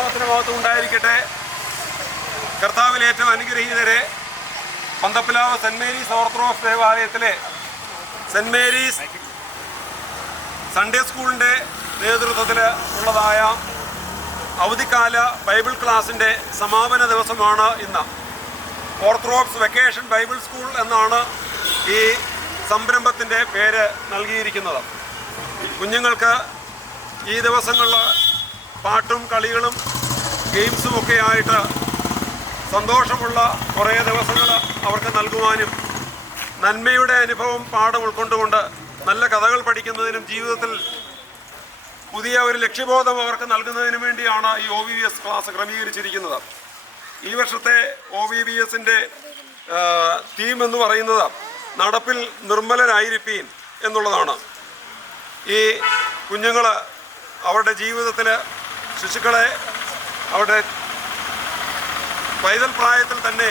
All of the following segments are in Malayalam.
ദൈവനാമത്തിന് മഹത്വം ഉണ്ടായിരിക്കട്ടെ. കർത്താവിൽ ഏറ്റവും അനുഗ്രഹീതരെ, പന്തപ്പിലാവ് സെൻറ് മേരീസ് ഓർത്തഡോക്സ് ദേവാലയത്തിലെ സെൻറ് മേരീസ് സൺഡേ സ്കൂളിൻ്റെ നേതൃത്വത്തിൽ ഉള്ളതായ അവധിക്കാല ബൈബിൾ ക്ലാസിൻ്റെ സമാപന ദിവസമാണ് ഇന്ന്. ഓർത്തഡോക്സ് വെക്കേഷൻ ബൈബിൾ സ്കൂൾ എന്നാണ് ഈ സംരംഭത്തിൻ്റെ പേര് നൽകിയിരിക്കുന്നത്. കുഞ്ഞുങ്ങൾക്ക് ഈ ദിവസങ്ങളിൽ പാട്ടും കളികളും ഗെയിംസും ഒക്കെ ആയിട്ട് സന്തോഷമുള്ള കുറേ ദിവസങ്ങൾ അവർക്ക് നൽകുവാനും നന്മയുടെ അനുഭവം പാഠം ഉൾക്കൊണ്ടുകൊണ്ട് നല്ല കഥകൾ പഠിക്കുന്നതിനും ജീവിതത്തിൽ പുതിയ ഒരു ലക്ഷ്യബോധം അവർക്ക് നൽകുന്നതിനും വേണ്ടിയാണ് ഈ OVBS ക്ലാസ് ക്രമീകരിച്ചിരിക്കുന്നത്. ഈ വർഷത്തെ OVBSൻ്റെ തീം എന്ന് പറയുന്നത് നടപ്പിൽ നിർമ്മലരായിരിപ്പീൻ എന്നുള്ളതാണ്. ഈ കുഞ്ഞുങ്ങൾ അവരുടെ ജീവിതത്തിൽ ശിശുക്കളെ അവരുടെ പൈതൽ പ്രായത്തിൽ തന്നെ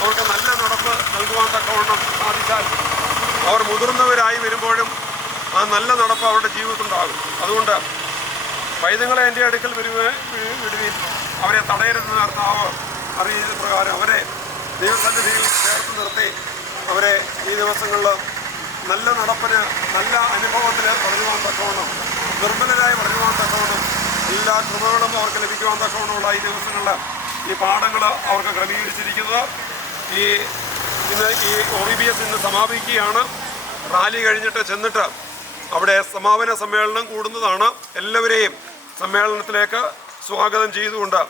അവർക്ക് നല്ല നടപ്പ് നൽകുവാൻ തക്കവണ്ണം സാധിച്ചാൽ അവർ മുതിർന്നവരായി വരുമ്പോഴും ആ നല്ല നടപ്പ് അവരുടെ ജീവിതത്തിലുണ്ടാകും. അതുകൊണ്ട് പൈതങ്ങളെ എൻ്റെ അടുക്കൽ വിടുകയും അവരെ തടയരുതെന്ന് കർത്താവ് അറിയിച്ച പ്രകാരം അവരെ ദൈവസന്നിധിയിൽ ചേർത്ത് നിർത്തി അവരെ ഈ ദിവസങ്ങളിൽ നല്ല നടപ്പിന്, നല്ല അനുഭവത്തിൽ വളരുവാൻ തക്കവണ്ണം, നിർമ്മലരായി വളരുവാൻ തക്കവണ്ണം, എല്ലാ കൃപകളും അവർക്ക് ലഭിക്കുവാൻ തക്കവണ്ണമുള്ള ഈ ദിവസങ്ങളിൽ ഈ പാഠങ്ങൾ അവർക്ക് ക്രമീകരിച്ചിരിക്കുന്നത്. ഇന്ന് ഈ OVBS ഇന്ന് സമാപിക്കുകയാണ്. റാലി കഴിഞ്ഞിട്ട് ചെന്നിട്ട് അവിടെ സമാപന സമ്മേളനം കൂടുന്നതാണ്. എല്ലാവരെയും സമ്മേളനത്തിലേക്ക് സ്വാഗതം ചെയ്തുകൊണ്ട്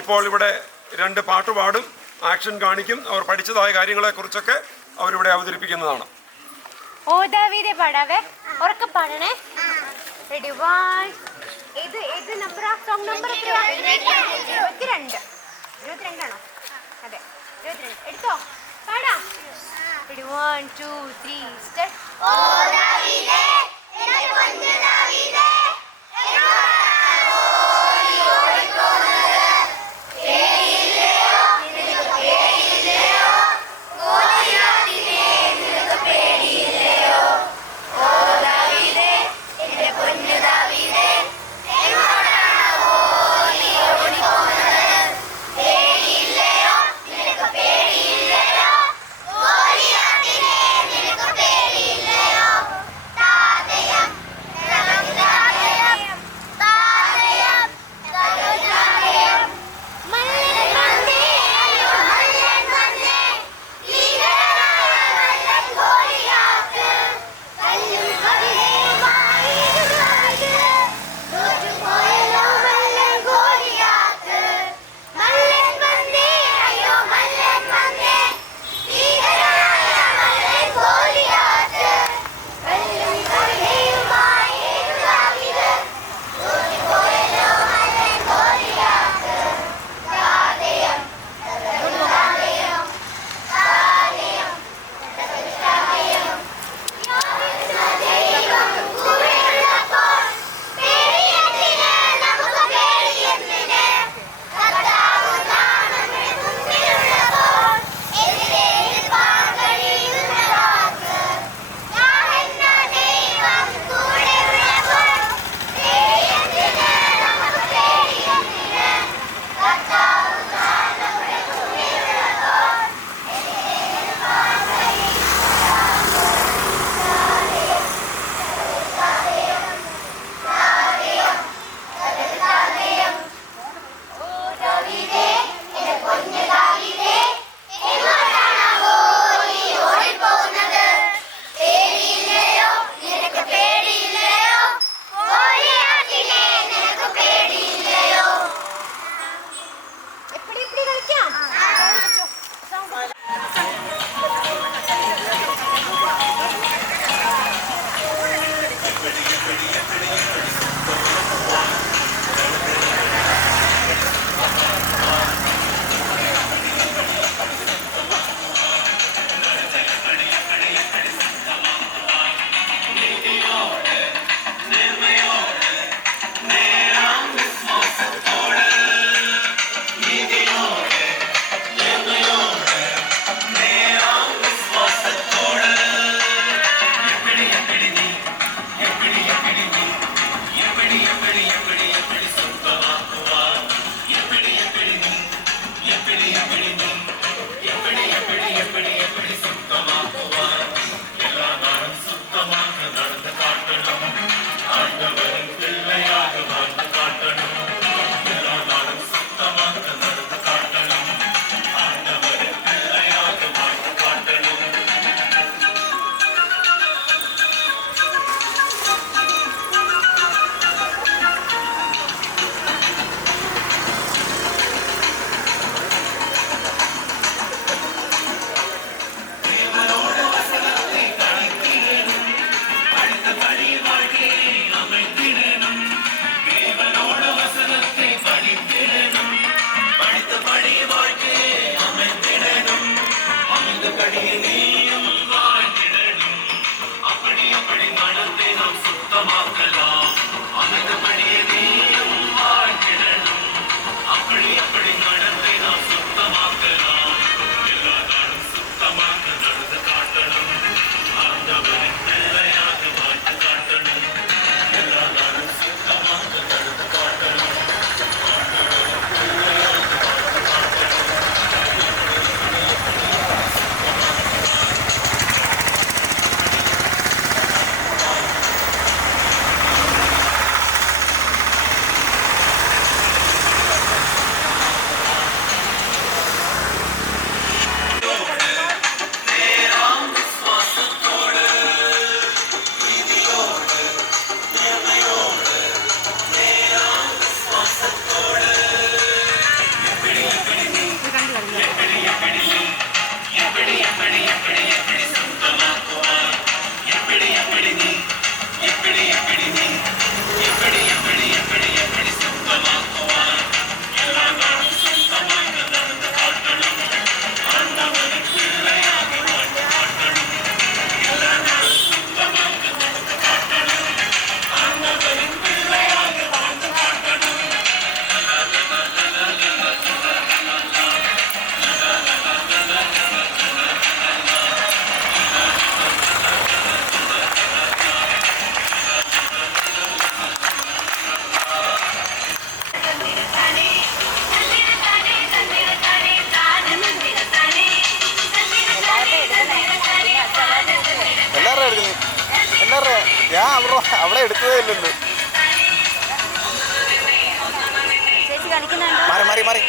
ഇപ്പോൾ ഇവിടെ 2 പാട്ടുപാടും, ആക്ഷൻ കാണിക്കും. അവർ പഠിച്ചതായ കാര്യങ്ങളെക്കുറിച്ചൊക്കെ അവരിവിടെ അവതരിപ്പിക്കുന്നതാണ്. ഓ ദാവീദേ പാടാവേ, ഉറക്കെ പാടണേ. റെഡി 1. ഏത് നമ്പർ? Song number 22. 22 ആണോ? അതെ, 22. എടുത്തോ, പാടാം. Ready 1 2 3 start. ഓ ദാവീദേ, എന്റെ പൊന്നു ദാവീദേ, ഞാൻ അവിടെ എടുത്തതേ ഇല്ലല്ലോ. മാറി മാറി മാറി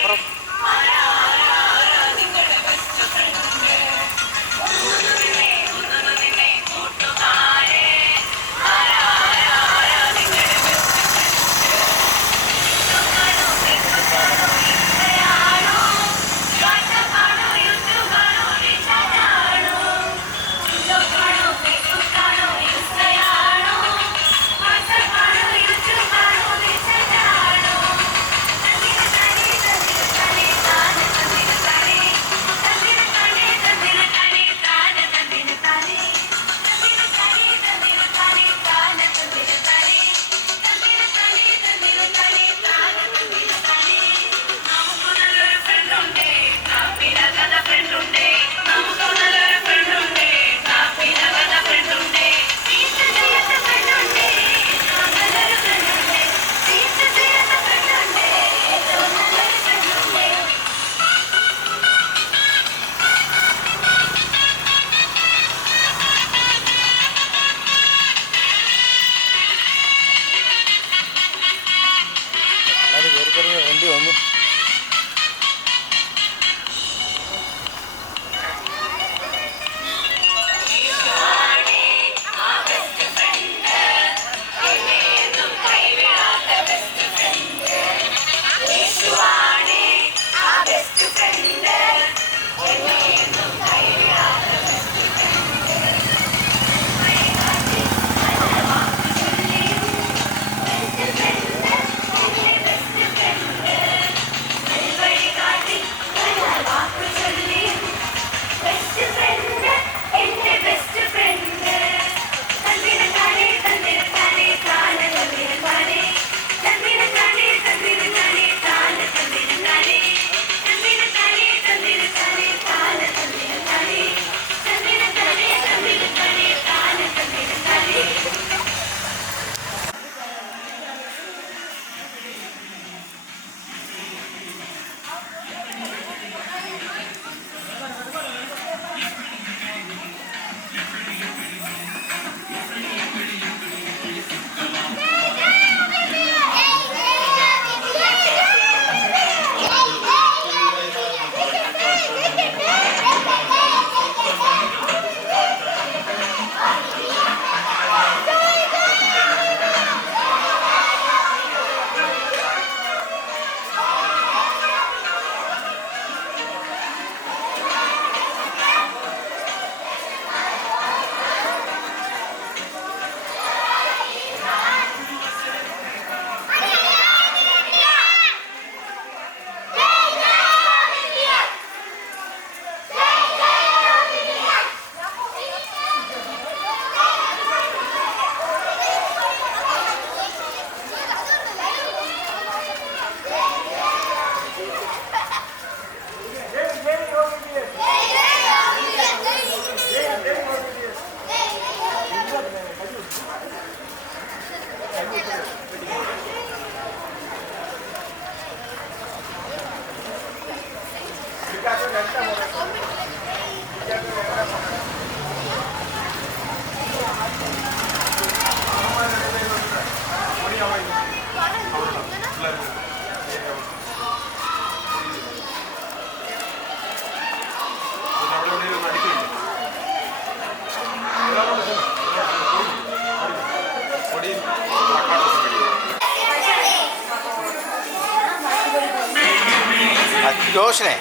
ജോഷനെ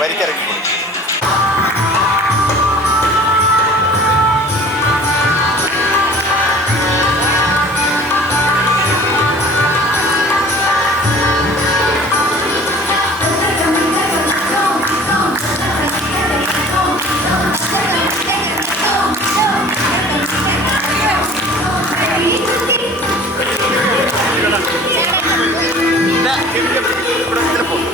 വരിക്കിറക്കി കൊടുക്കും. ഇവിടെ ഇതിൽ പോകും.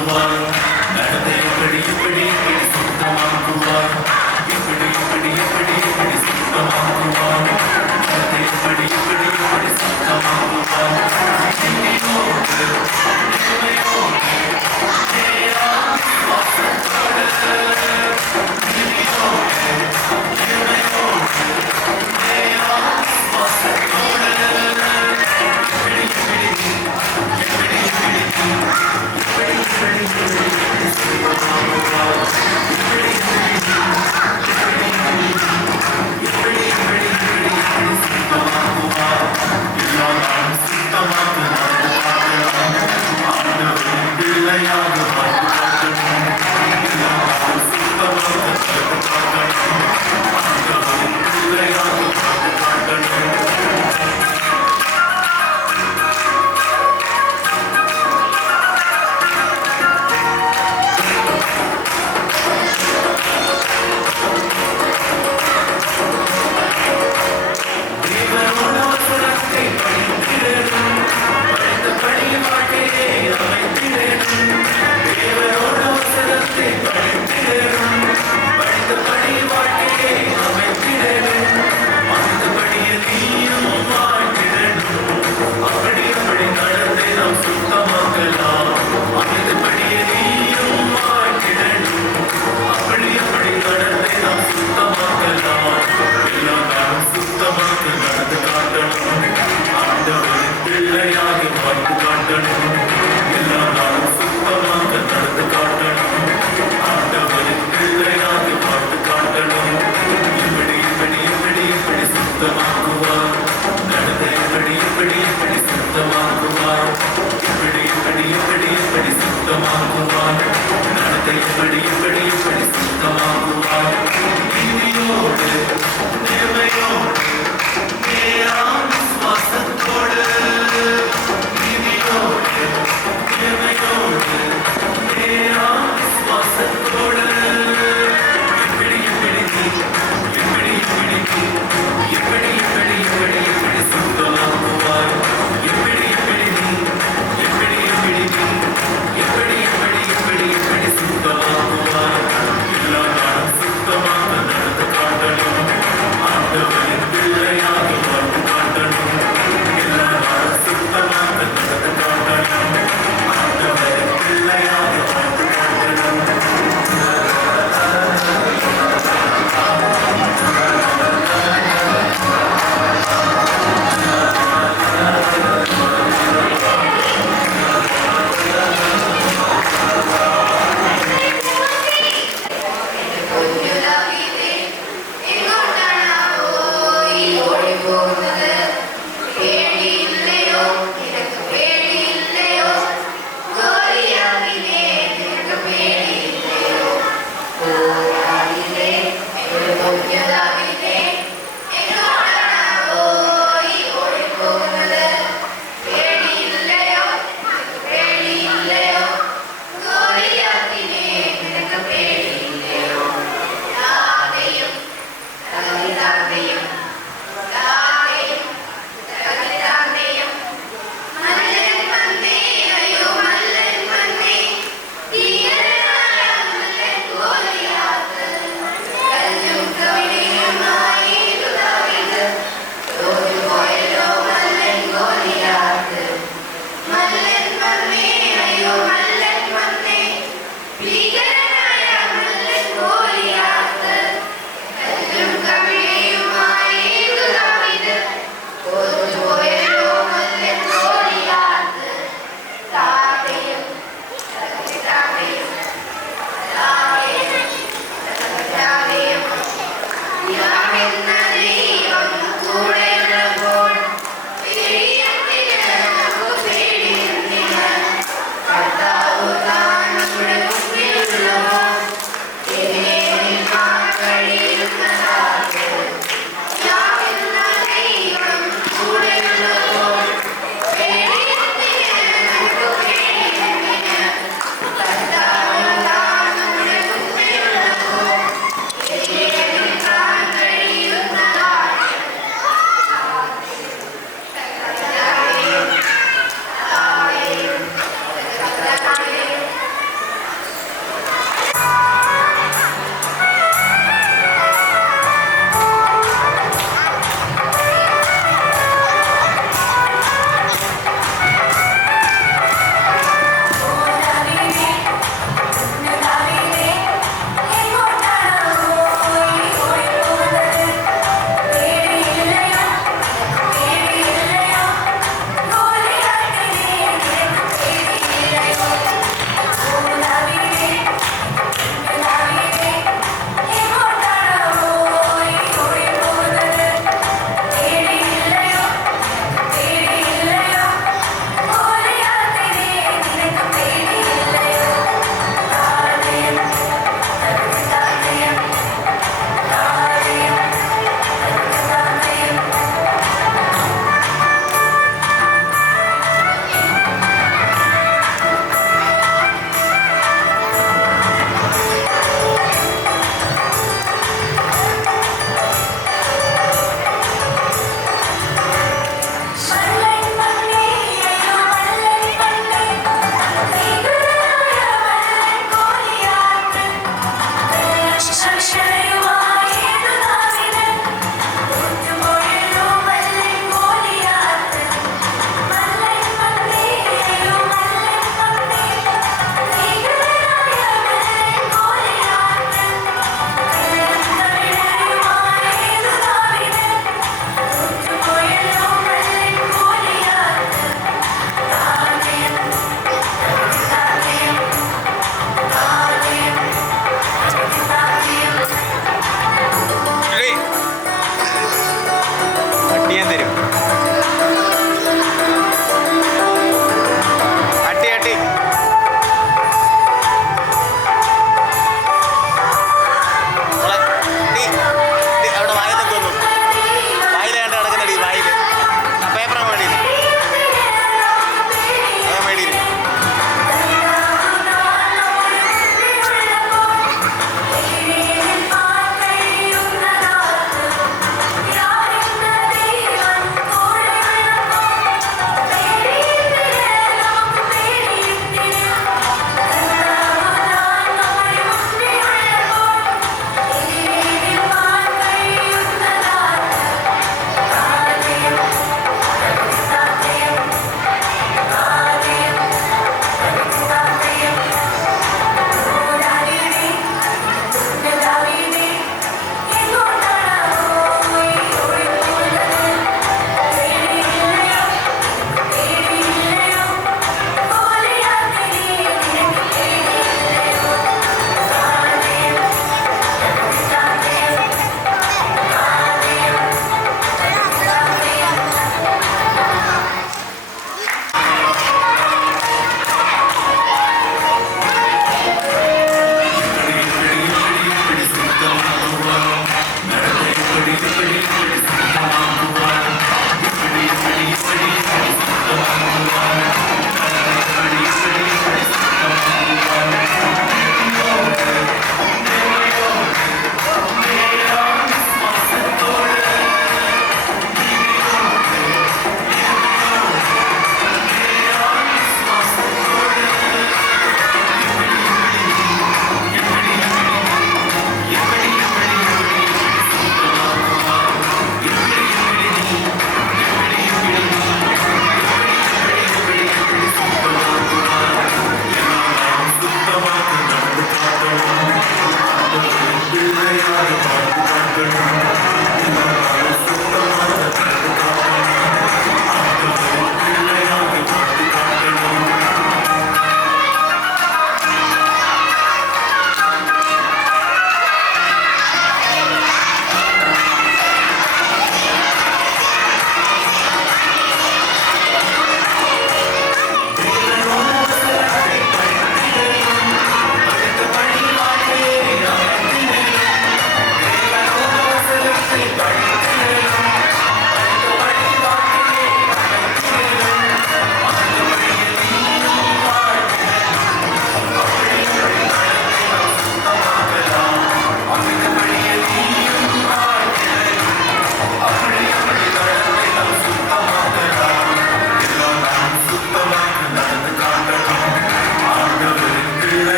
சுத்தமாக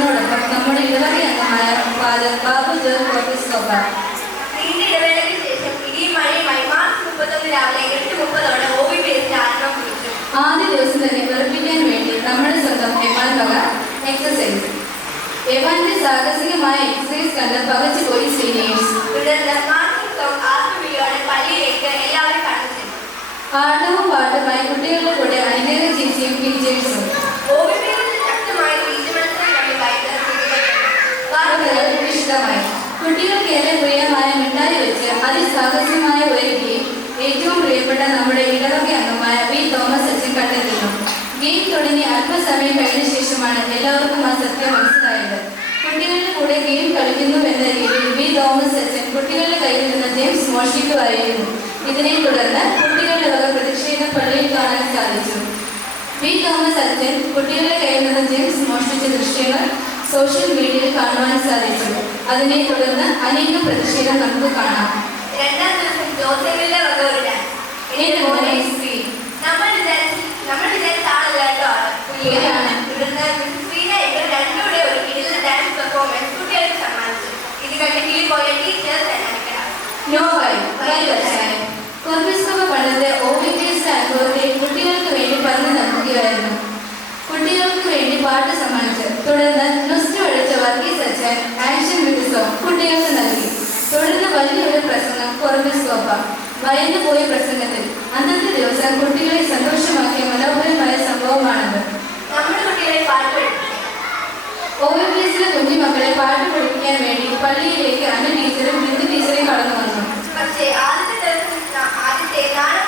ഫാദറിനോടൊപ്പം നമ്മുടെ ഇടവക അംഗമായ ഫാദർ ബാബു ജോർജ് കോർപ്പിസ്കോപ്പ. നീണ്ട ഇടവേളയ്ക്ക് ശേഷം ഇടിയും മഴയുമായി മാർച്ച് 31 രാവിലെ 8:30 OVPS ആരംഭം കുറിച്ചു. ആദ്യ ദിവസം തന്നെ ഉറപ്പിക്കാൻ വേണ്ടി നമ്മുടെ സ്വന്തം എവാൻ വക എക്സസൈസ്. എവാന്റെ സാഹസികമായ എക്സസൈസ് കണ്ട് പകച്ചുപോയി സീനിയേഴ്സ്. തുടർന്ന് മാർച്ചിംഗ് സോങ് ആർപ്പുവിളിയോടെ പള്ളിയിലേക്ക് എല്ലാവരും കടന്നു ചെന്നു. ആട്ടവും പാട്ടുമായി കുട്ടികളുടെ കൂടെ അനുഗ്രഹ ചേച്ചിയും ടീച്ചേഴ്സും. OVPS ശക്തമായ ക്വിസ് മത്സരം കണ്ടുകായിട്ട് വാർത്തകൾ വിശദമായി. കുട്ടികൾക്കേറെ പ്രിയമായ മിഠായി വെച്ച് അതിസാഹസ്യമായ ഒരു ഗെയിം ഏറ്റവും പ്രിയപ്പെട്ട നമ്മുടെ ഇടവക അംഗമായ വി തോമസ് അച്ഛൻ കണ്ടെത്തുന്നു. ഗെയിം തുടങ്ങി അല്പസമയം കഴിഞ്ഞ ശേഷമാണ് എല്ലാവർക്കും ആ സത്യം മനസ്സിലായത്. കുട്ടികളുടെ കൂടെ ഗെയിം കളിക്കുന്നുവെന്ന രീതിയിൽ വി തോമസ് അച്ഛൻ കുട്ടികളുടെ കയ്യിൽ നിന്ന് ജെയിംസ് മോഷ്ടിക്കുകയായിരുന്നു. ഇതിനെ തുടർന്ന് കുട്ടികളുടെ വക പ്രതിഷേധം പള്ളിയിൽ കാണാൻ സാധിച്ചു. വി തോമസ് അച്ഛൻ കുട്ടികളുടെ കയ്യിൽ നിന്ന് ജെയിംസ് മോഷ്ടിച്ച ദൃശ്യങ്ങൾ സോഷ്യൽ മീഡിയയിൽ കാണുവാൻ സാധിച്ചു. അതിനെ തുടർന്ന് അനേകം പ്രതിഷേധം നമുക്ക് കാണാം. രണ്ടാം ദിവസം ജോസഫിന്റെ വക ഒരു ഡാൻസ്. നമ്മൾ വിചാരിച്ച ആളല്ലാട്ടോ പുള്ളിയാണ്. തുടർന്ന് ശ്രീന ഇവർ രണ്ടുകൂടെ ഒരു കിടിലൻ ഡാൻസ് പെർഫോമൻസ് കുട്ടികൾക്ക് സമ്മാനിച്ചു. ഇത് കണ്ട് കീഴിൽ പോയ ടീച്ചേഴ്സ് കോർപ്പിസ്കോപ്പ പണ്ടത്തെ OVPS അനുഭവത്തെ കുട്ടികൾക്ക് വേണ്ടി പറഞ്ഞു നൽകുകയായിരുന്നു. കുട്ടികൾക്ക് വേണ്ടി പാട്ട് സമ്മാനിച്ചു. തുടർന്ന് നുസ്റ്റ് അടിച്ച വർഗീസ് അച്ഛൻ ആക്ഷൻ വിത്ത് സോങ് കുട്ടികൾക്ക് നൽകി. തുടർന്ന് വലിയൊരു പ്രസംഗം കോർപ്പിസ്കോപ്പ. ഭയന്നുപോയ പ്രസംഗത്തിൽ അന്നത്തെ ദിവസം കുട്ടികളെ സന്തോഷമാക്കിയ മനോഹരമായ സംഭവമാണത്. നമ്മുടെ കുട്ടികളെ പാട്ട് പഠിപ്പിക്കും. OVPSലെ കുഞ്ഞുമക്കളെ പാട്ട് പഠിപ്പിക്കാൻ വേണ്ടി പള്ളിയിലേക്ക് അന്ന ടീച്ചറും ബിന്ദു ടീച്ചറും കടന്നു വന്നു. പക്ഷേ ആദ്യത്തെ നാണം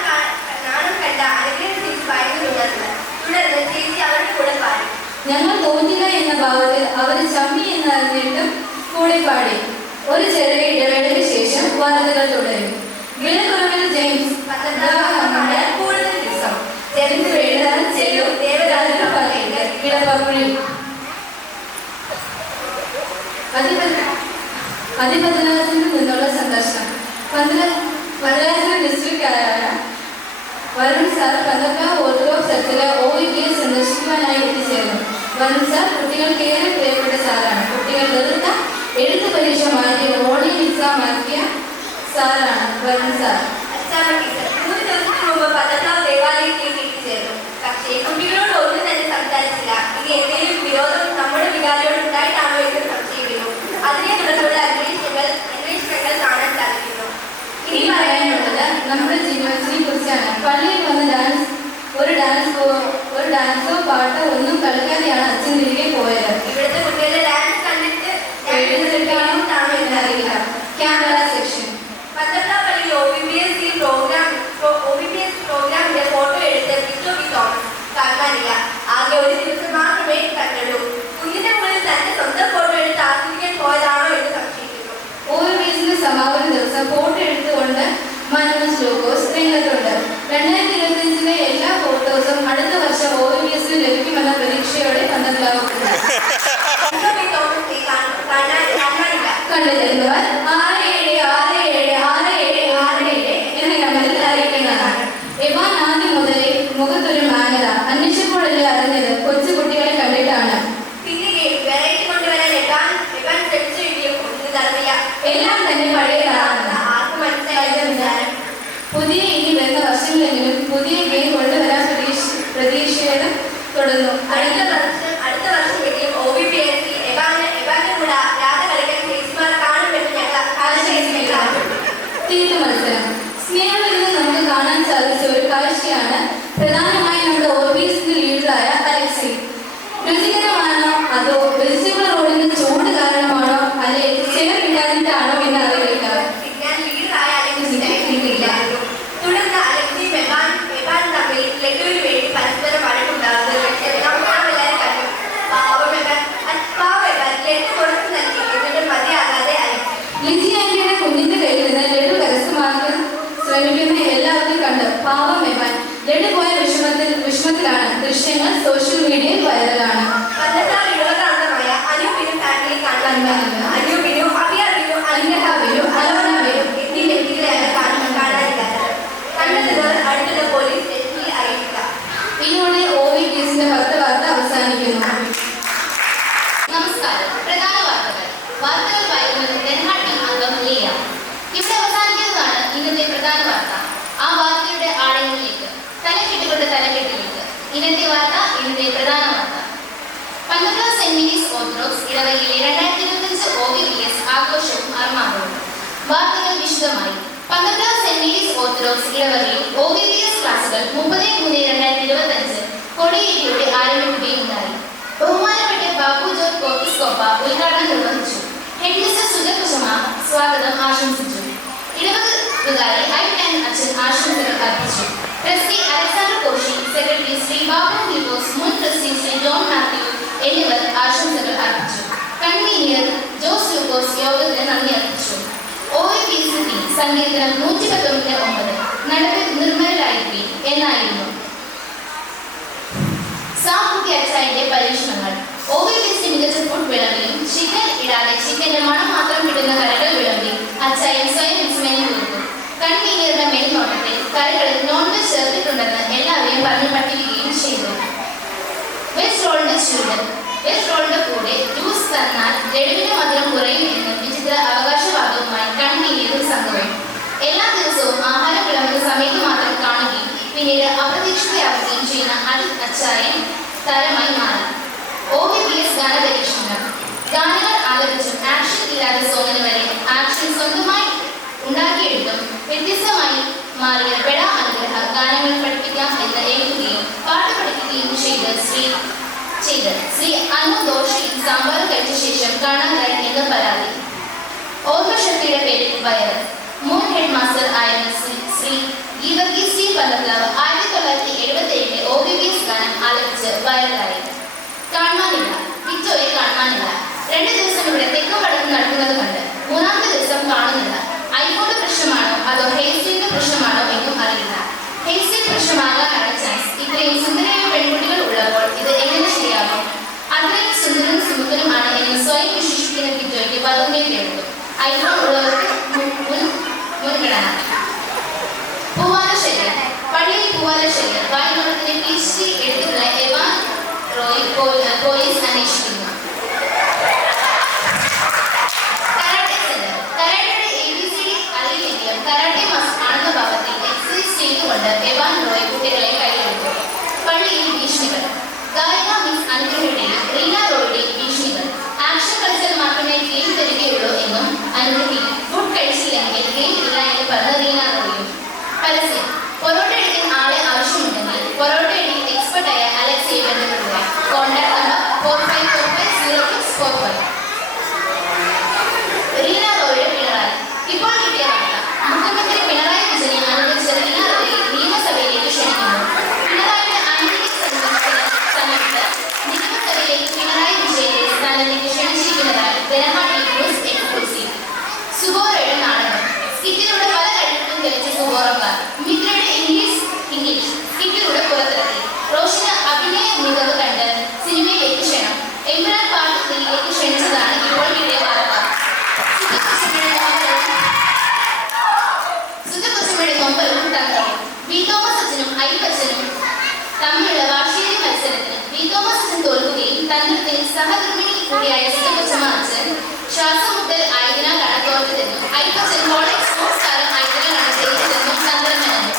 കണ്ട അനുഗ്രഹ ചേച്ചി ഭയങ്കര ഉണർന്നു. തുടർന്ന് ചേച്ചി അവരുടെ കൂടെ പാടി. ഞങ്ങൾ തോന്നില്ല എന്ന ഭാവത്തിൽ അവർ ചമ്മി എന്നറിഞ്ഞിട്ടും കൂടെ പാടി. ഒരു ചെറിയ ഇടവേളയ്ക്ക് ശേഷം വാർത്തകൾ തുടരും. വിലക്കുറവിൽ ജെയിംസ് കൂടുതൽ ദിവസം ജെയിംസ് എഴുതാൻ ചെല്ലു ദേവദാസന്റെ പള്ളിയിൽ കിടപ്പുഴി അതിപതനാസിൽ നിന്നുള്ള സന്ദർശനം. പന്തലാശ്വരം ഡിസ്ട്രിക്റ്റായ വരുൺ സാർ പന്തക്കാവ് ഓർത്തഡോക്സ് ചർച്ചിലെ OVPS സന്ദർശിക്കുവാനായി എത്തിച്ചേർന്നു. വരുൺ സാർ കുട്ടികൾക്ക് ഏറെ പ്രിയപ്പെട്ട സാറാണ്. കുട്ടികൾ വെറുത്ത എഴുത്ത് പരീക്ഷ മാറ്റി ഓൺലൈൻ എക്സാം ആക്കിയ സാറാണ് വരുൺ സാർ. 3 ദിവസത്തിന് മുമ്പ് പന്തക്കാവ് ദേവാലയത്തിലേക്ക് എത്തിച്ചേർന്നു. പക്ഷേ കുട്ടികളോട് ഒന്നും തന്നെ സംസാരിച്ചില്ല. ഇനി എന്തെങ്കിലും വിരോധം നമ്മുടെ വികാരിയോട് ഉണ്ടായിട്ടാണോ എന്ന് സംശയിക്കുന്നു. അതിനെ തുടർന്നുള്ള അന്വേഷണങ്ങൾ കാണാൻ സാധിക്കുന്നു. ഇനി പറയാനുള്ളത് നമ്മുടെ ജീവിതത്തിനെ കുറിച്ചാണ്. പള്ളിയിൽ വന്ന് ഒരു ഡാൻസോ പാട്ടോ ഒന്നും കളിക്കാതെയാണ് അച്ഛൻ തിരികെ പോയത്. ഇവിടുത്തെ കുട്ടികളുടെ ഡാൻസ് കണ്ടിട്ട് എഴുന്നേൽക്കാണോ എന്നറിയില്ല. Camera section. പന്തക്കാവ് പള്ളിയിൽ OVPS പ്രോഗ്രാമിന്റെ ഫോട്ടോ എടുത്ത് വിറ്റോ വി തോമസ് കാണാനില്ല. ആകെ ഒരു ദിവസം മാത്രമേ കണ്ടുള്ളൂ. കുഞ്ഞിന്റെ മുകളിൽ തന്റെ സ്വന്തം ഫോട്ടോ എടുത്ത് ആസ്വദിക്കാൻ പോയതാണോ എന്ന് സംശയിക്കുന്നു. OVPSന്റെ സമാപന ദിവസം ഫോട്ടോ എടുത്തുകൊണ്ട് മനോജ് ലോഗോസ് രംഗത്തുണ്ട്. 2025 എല്ലാ ഫോട്ടോസും അടുത്ത വർഷം OVPSന് ലഭിക്കുമെന്ന പ്രതീക്ഷയോടെ പന്തക്കാവുണ്ട്. കണ്ടെത്തുന്നവർ 67676767 എന്ന നമ്പറിൽ അറിയിക്കുന്നതാണ്. എവാൻ ആദ്യം മുതലേ മുഖത്തൊരു മാനത. അന്വേഷിച്ചപ്പോഴല്ലേ അറിഞ്ഞത് കൊച്ചു കുട്ടികളെ കണ്ടിട്ടാണ്. പിന്നെ വെറൈറ്റി കൊണ്ടുവരാൻ എവാൻ ശ്രമിച്ചെങ്കിലും ഒന്നും നടന്നില്ല. എല്ലാം തന്നെ പഴയതാണെന്ന് ആർക്കും മനസ്സിലായത് വിചാരം. പുതിയ ഇനി വരുന്ന വർഷങ്ങളെങ്കിലും പുതിയ ഗെയിം കൊണ്ടുവരാൻ പ്രതീക്ഷയോടെ തുടർന്നു. അടുത്ത വർഷമെങ്കിലും OVPSൽ എവാന്റെ കൂടെ രാധ കളിക്കാൻ ചേച്ചിമാർ കാണുമെന്ന് ഞങ്ങൾ ആശംസിക്കുന്നു. തീർത്ത മത്സരം സ്നേഹത്തിൽ നിന്ന് നമുക്ക് കാണാൻ സാധിച്ച ഒരു കാഴ്ചയാണ് പ്രധാനമായും നമ്മുടെ OVPSന്റെ ലീഡറായ അലക്സി. രുചികരമാണോ അതോ വെജിറ്റബിൾ റോഡിന്റെ ചൂട് കാരണമാണോ അല്ലെ ചെലവില്ലാതിട്ടാണോ എന്ന് അറിയില്ല. ഞാൻ ലീഡറായ അലക്സിയില്ലായിരുന്നു. തുടർന്ന് അലക്സിയും എവാൻ തമ്മിൽ ലഡുവിന് വേണ്ടി പരസ്പരം വഴക്കുണ്ടാകുന്നത് നമ്മളെല്ലാവരും പ്രധാന വാർത്തകൾ. വാർത്തകൾ വായിക്കുന്നത് നെൻഹാട്ടി അംഗം ലിയ. ഇവിടെ അവസാനിക്കുന്നതാണ് ഇന്നത്തെ പ്രധാന വാർത്ത. ആ വാർത്തയുടെ ആഴങ്ങളിലേക്ക്, തലക്കെട്ടുകളുടെ തലക്കെട്ടിലേക്ക്. ഇന്നത്തെ വാർത്ത, ഇന്നത്തെ പ്രധാന വാർത്ത. പന്തപ്ര സെന്റ് മേരീസ് ഓർത്തഡോക്സ് ഇടവകയിലെ 2025 OVPS ആഘോഷവും അർമാദവും. വാർത്തകൾ വിശദമായി. പന്തപ്ര സെന്റ് മേരീസ് ഓർത്തഡോക്സ് ഇടവകയിൽ OVPS ക്ലാസുകൾ 30/3/2025 കൊടിയേരിയോടെ ആരംഭിക്കുകയുണ്ടായി. ബഹുമാനപ്പെട്ട ബാബു ജോർജ് കോപ്പിസ്കോപ്പ ഉദ്ഘാടനം നിർവഹിച്ചു. ഹെഡ്മിസ്റ്റർ സുജ കുസുമ സ്വാഗതം ആശംസിച്ചു. ഇടവകകാരി ഐ10 അച്ഛൻ ആശംസകൾ അർപ്പിച്ചു. Trustee Alexander Cauchy, secretary Shri Babu Philipose, മുൻ ട്രസ്റ്റി ശ്രീ ജോൺ മാത്യു എന്നിവർ ആശംസകൾ അർപ്പിച്ചു. കൺവീനിയർ ജോസ് ലൂക്കോസ് യോഗത്തിന് നന്ദി അർപ്പിച്ചു. OVPS സങ്കീർത്തനം 119:9 നടപ്പിൽ നിർമ്മലരായിരിക്കും എന്നായിരുന്നു. സാമൂഹ്യ അച്ചായന്റെ പരീക്ഷണങ്ങൾ. OVPS മികച്ച ഫുഡ് വിളമ്പിലും ചിക്കൻ ഇടാതെ ചിക്കന്റെ മണം മാത്രം കിട്ടുന്ന കറികൾ വിളമ്പി അച്ചായൻ സ്വയം വിസ്മയം തീർത്തു. കൺവീനിയറുടെ മേൽനോട്ടത്തിൽ കറികളിൽ നോൺവെജ് ചേർത്തിട്ടുണ്ടെന്ന് എല്ലാവരെയും പറഞ്ഞു പറ്റിക്കുകയും ചെയ്തു. വെജ് റോളിന്റെ ചൂട്. വെജ് റോളിന്റെ കൂടെ ജ്യൂസ് തന്നാൽ ലഡുവിന്റെ മധുരം കുറയും എന്ന വിചിത്ര അവകാശവാദവുമായി കൺവീനിയറും സംഘവും. എല്ലാ ദിവസവും ആഹാരം വിളമ്പുന്ന സമയത്ത് മാത്രം കാണുകയും പിന്നീട് അപ്രതീക്ഷിതയാവുകയും ചെയ്യുന്ന അച്ചായൻ താരമായി മാറി. OVPS ഗാന പരീക്ഷണം. ഗാനങ്ങൾ ആലപിച്ചും ആക്ഷൻ ഇല്ലാതെ സോങ്ങിന് വരെ ആക്ഷൻ സ്വന്തമായി ഉണ്ടാക്കിയെടുത്തും വ്യത്യസ്തമായി മാറിയ പെട അനുഗ്രഹ ഗാനങ്ങൾ പഠിപ്പിക്കാം എന്ന് എഴുതുകയും പാട്ട് പഠിപ്പിക്കുകയും ചെയ്ത ശ്രീ അനു ദോഷയും സാമ്പാറും കഴിച്ച ശേഷം കാണാതായി എന്ന് പരാതി. ഓർമ്മശക്തിയുടെ പേരിൽ വൈറസ്. മുൻ ഹെഡ് മാസ്റ്റർ ആയിരുന്ന ശ്രീ ഗീവർഗീസ് ടി പന്തപ്ലാവ് 1977 OVPS ഗാനം ആലപിച്ച് വൈറലായി. കാണാനില്ല, വിക്ടോറിയെ കാണാനില്ല. 2 ദിവസം ഇവിടെ തെക്കും വടക്കും നടക്കുന്നത് കണ്ട് 3-ാമത്തെ ദിവസം കാണുന്നില്ല. ഐഫോണിന്റെ പ്രശ്നമാണോ അതോ ഹെയർസ്റ്റൈലിന്റെ പ്രശ്നമാണോ എന്നും അറിയില്ല. ഹെയർസ്റ്റൈൽ പ്രശ്നമാകാനാണ് ചാൻസ്. ഇത്രയും സുന്ദരമായ പെൺകുട്ടികൾ ഉള്ളപ്പോൾ ഇത് എങ്ങനെ ശരിയാകും? അത്രയും സുന്ദരനും സുമുഖനുമാണ് എന്ന് സ്വയം വിശേഷിക്കുന്ന വിക്ടോറിക്ക് പദവിയെ തേടുന്നു. ഐഫോൺ ഉള്ളവർക്ക് മുൻഗണന. പൂവാലശല്യം. പള്ളിയിൽ പൂവാലശല്യം. വായുനോട്ടത്തിന്റെ PhD എടുത്തിട്ടുള്ള എവാൻ റോയ് പോലീസ് അന്വേഷിക്കുന്നു. Karate centre. കരാട്ടയുടെ ABCD അറിയില്ലെങ്കിലും കരാട്ടെ മസ്റ്റ് ആണെന്ന ഭാവത്തിൽ എക്സസൈസ് ചെയ്തുകൊണ്ട് എവാൻ റോയ് കുട്ടികളെ കൈയെടുത്തു. പള്ളിയിൽ ഭീഷണികൾ. ഗായിക മിസ് അനുഗ്രഹയുടെയും റീന റോയുടെയും ഭീഷണികൾ. ആക്ഷൻ കളിച്ചാൽ മാത്രമേ ഗെയിം തരികയുള്ളൂ എന്നും അനുഗ്രഹിക്കും. ഫുഡ് കഴിച്ചില്ലെങ്കിൽ ഗെയിം ഇല്ല എന്ന് പറഞ്ഞ റീന റോയും. പരസ്യം. പൊറോട്ട എടുക്കാൻ ആളെ ആവശ്യമുണ്ടെങ്കിൽ പൊറോട്ടയുടെ എക്സ്പെർട്ടായ അലക്സയെ ബന്ധപ്പെടുക. Contact number 45450645. റീന റോയുടെ പിണറായി. ഇപ്പോൾ കിട്ടിയ വാർത്ത. മുഖ്യമന്ത്രി പിണറായി വിജയനെ അനുവദിച്ച റീന റോയെ നിയമസഭയിലേക്ക് ക്ഷണിക്കുന്നു. പിണറായിയുടെ അനധികൃത സമയത്ത് നിയമസഭയിലേക്ക് പിണറായി വിജയനെ സ്ഥാനത്തേക്ക് ക്ഷണിച്ചിരിക്കുന്നതായി വെനഹാട്ടി ന്യൂസ് എക്സ്ക്ലൂസീവ്. സുബോറയുടെ നാടകം. സ്കിറ്റിലൂടെ പല കഴിവുകളും തെളിച്ച സുബോറക്കാർ മിത്രയുടെ ഇംഗ്ലീഷ് സ്കിറ്റിലൂടെ പുറത്തിറക്കി. റോഷന് അഭിനയ മികവ് കണ്ട് സിനിമയിലേക്ക് ക്ഷണം. എമ്പുരാൻ പാർട്ട് 3യിലേക്ക് ക്ഷണിച്ചതാണ് ഇപ്പോൾ കിട്ടിയ വാർത്ത. സുജകൊച്ചുമ്മയുടെ നൊമ്പരവും തന്ത്രവും. വി തോമസ് അച്ഛനും ഐ ബച്ചനും തമ്മിലുള്ള വാർഷിക മത്സരത്തിന് വി തോമസ് അച്ഛൻ തോൽക്കുകയും തന്ത്രത്തിൽ സഹധർമ്മിണി കൂടിയായ സുജകൊച്ചുമ്മ അച്ഛൻ ശ്വാസമുട്ടൽ ആയതിനാലാണ് തോറ്റതെന്നും ഐ ബച്ചൻ കോളേജ് സ്പോർട്സ് താരം ആയതിനാലാണ് ജയിച്ചതെന്നും തന്ത്രം മെനഞ്ഞു.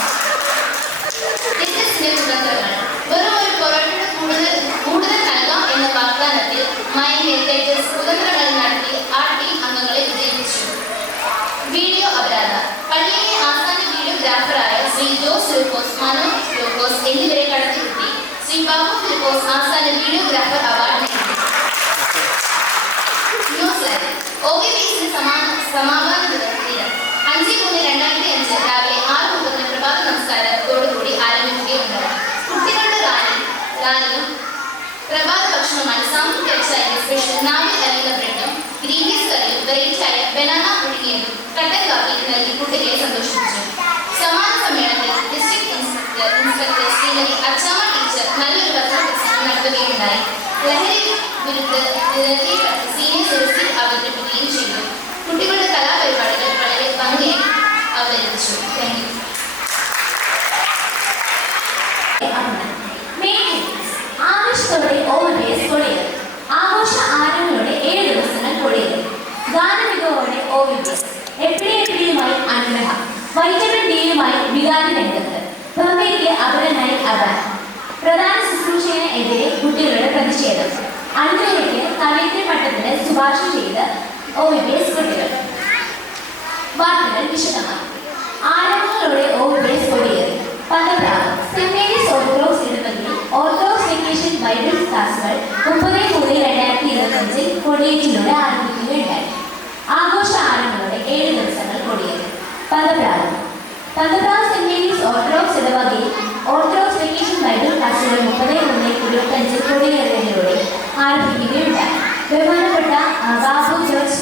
ബിസിനസിന്റെ കുതന്ത്രങ്ങൾ. വെറും ഒരു പൊറോട്ടയുടെ കൂടുതൽ നൽകാം എന്ന വാഗ്ദാനത്തിൽ മൈ ഹെറിറ്റേജസ് കുതന്ത്രങ്ങൾ നടത്തി ആ ടീം അംഗങ്ങളെ വിജയിപ്പിച്ചു. വീഡിയോ അപരാധ. പള്ളിയിലെ ആസ്ഥാന വീഡിയോഗ്രാഫറായ ശ്രീ ജോസ് ലൂക്കോസ്, മനോജ് ലൂക്കോസ് എന്നിവരെ കടത്തിവിട്ടി ശ്രീ ബാബു ഫിലിപ്പോസ് ആസ്ഥാന വീഡിയോഗ്രാഫർ അവാർഡ് നേടി. News live. OVPS സമാപന ദിനം 5/3/2005 രാവിലെ 6:30 പ്രഭാത നമസ്കാരത്തോടുകൂടി ആരംഭിക്കുകയുണ്ടായി. കുട്ടികളുടെ റാലിയും പ്രഭാത ഭക്ഷണമാണ് സാമൂഹ്യ അച്ചായന്റെ സ്പെഷ്യൽ നാവിൽ അരിയുന്ന ബ്രെഡും ഗ്രീൻപീസ് കറിയും വെറൈറ്റിയായ ബനാന പുഴുങ്ങിയതും കട്ടൻ കാപ്പിയും നൽകി കുട്ടികളെ സന്തോഷിപ്പിച്ചു. സമാന സമ്മേളനത്തിൽ district inspector Shrimati Achamma teacher നല്ലൊരു പത്രപ്രസംഗം നടത്തുകയുണ്ടായി. ലഹരി വിരുദ്ധ ദിനത്തെപ്പറ്റി സീനിയർ സിറ്റിസൺ അവതരിപ്പിക്കുകയും ചെയ്തു. കുട്ടികളുടെ കലാപരിപാടികൾ വളരെ ഭംഗിയായി അവതരിപ്പിച്ചു. Thank you. ആവേശത്തോടെ OVPS കൊടിയേറി. ആഘോഷ ആരവങ്ങളുടെ 7 വികാര രംഗത്ത്. ഭവ്യയ്ക്ക് അപരനായി അവാർഡ്. പ്രധാന ശുശ്രൂഷയ്ക്കെതിരെ കുട്ടികളുടെ പ്രതിഷേധം. അഞ്ജലിക്ക് കവയിത്രി പട്ടത്തിന് ശുപാർശ ചെയ്ത് OVBS കുട്ടികൾ. വാർത്തകൾ വിശദമായി. ആരംഭങ്ങളോടെ OVBS കൊടിയേറി. പദപ്രാവ്. സെന്റ് മേരീസ് ഓർത്തഡോക്സ് ഇടവകയിൽ ഓർത്തഡോക്സ് വെക്കേഷൻ ബൈബിൾ ക്ലാസുകൾ 30/3/2025 കൊടിയേറ്റിലൂടെ ആരംഭിക്കുകയുണ്ടായി. ആഘോഷ ആരംഭങ്ങളോടെ 7 ദിവസങ്ങൾ കൊടിയേറി. പദപ്രാവ്. പദപ്രാവ് സെന്റ് മേരീസ് ഓർത്തഡോക്സ് ഇടവകയിൽ ഓർത്തഡോക്സ് വെക്കേഷൻ ബൈബിൾ ക്ലാസുകൾ 30/3/2025 കൊടിയേറിയതിലൂടെ ആരംഭിക്കുകയുണ്ടായി. ബഹുമാനപ്പെട്ട ബാബു ജോർജ്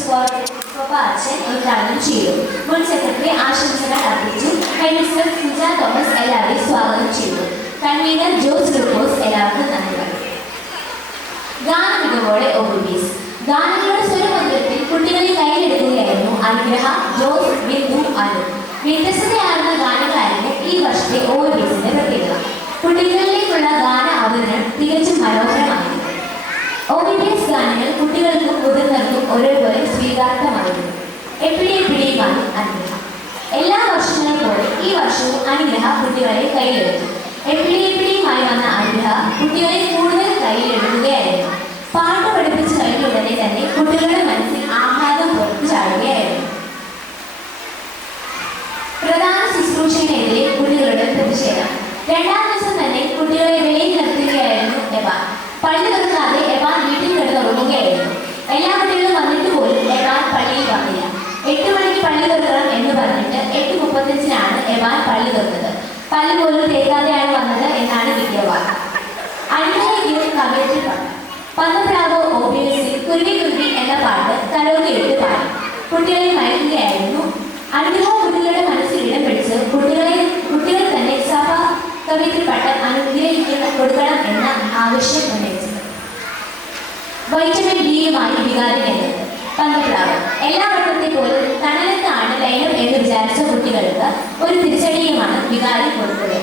അച്ഛൻ ഉദ്ഘാടനം ചെയ്തു. മുൻ സെക്രട്ടറി ആശംസകൾ അർപ്പിച്ചു. ഹെഡ്മിസ്റ്റർ സുജ തോമസ് എല്ലാവരെയും സ്വാഗതം ചെയ്തു. കൺവീനർ ജോസ് ലൂക്കോസ് എല്ലാവർക്കും നന്ദി പറഞ്ഞു. ഗാനമികവോടെ OVBS. ഗാനങ്ങളുടെ സ്വരമന്ത്രത്തിൽ കുട്ടികളെ കയ്യിലെടുക്കുകയായിരുന്നു അനുഗ്രഹ, ജോസ്, ബിന്ദു, അനു. വ്യത്യസ്തതയാർന്ന ഗാനങ്ങളായിരുന്നു ഈ വർഷത്തെ OVBSന്റെ പ്രത്യേകത. കുട്ടികളിലേക്കുള്ള ഗാന അവതരണം തികച്ചും മനോഹരമായിരുന്നു. OVBS ഗാനങ്ങൾ കുട്ടികൾക്കും മുതിർന്നവർക്കും ഒരേപോലെ സ്വീകാര്യമായിരുന്നു. എപ്പിടിയുമായി അനുഗ്രഹ. എല്ലാ വർഷങ്ങളെയും പോലെ ഈ വർഷവും അനുഗ്രഹ കുട്ടികളെ കയ്യിലെടുത്തു. എപ്പിടിയുമായി വന്ന അനുഗ്രഹ കുട്ടികളെ കൂടുതൽ കയ്യിലെടുക്കുകയായിരുന്നു. പാട്ട് പഠിപ്പിച്ചു കഴിഞ്ഞ ഉടനെ തന്നെ കുട്ടികളുടെ മനസ്സിൽ ആഹ്ലാദം പുറത്തു ചാടുകയായിരുന്നു. പ്രധാന ശുശ്രൂഷയ്ക്കെതിരെ കുട്ടികളുടെ പ്രതിഷേധം. രണ്ടാം ദിവസം തന്നെ കുട്ടികളെ വെളിയിൽ നിർത്തുകയായിരുന്നു എവാൻ. പള്ളി തുറക്കാതെ എവാൻ വീട്ടിൽ കിടന്നുറങ്ങുകയായിരുന്നു. എല്ലാ കുട്ടികളും വന്നിട്ട് പോലും എവാൻ പള്ളിയിൽ വന്നില്ല. 8 മണിക്ക് പള്ളി തുറക്കണം എന്ന് പറഞ്ഞിട്ട് 8:35 എവാൻ പള്ളി തുറന്നത്. പള്ളി പോലും തേക്കാതെയാണ് വന്നത് എന്നാണ് വിദ്യാവാദം. അനുഗ്രഹിക്കും കവയത്തിൽ പാട്ട്. പദപ്രാവോ OVBSൽ കുരുവി കുരുവി എന്ന പാട്ട് കരോക്കെ ഇട്ട് പാടി കുട്ടികളെ മയക്കുകയായിരുന്നു. അനുഗ്രഹ കുട്ടികളുടെ മനസ്സിൽ ഇടം പിടിച്ച് കുട്ടികൾ തന്നെ സഭ കവയത്തിൽ പട്ടം അനുഗ്രഹിക്കുന്ന കൊടുക്കണം എന്ന ആവശ്യം ഉന്നയിച്ചത്. വൈറ്റമിൻ ഡിയുമായി വികാര രംഗത്ത്. പദപ്രാവ്. എല്ലാ വട്ടത്തെ പോലെ തണലത്താണ് ലൈനം എന്ന് വിചാരിച്ച കുട്ടികൾക്ക് ഒരു തിരിച്ചടിയുമാണ് വികാരി കൊടുത്തത്.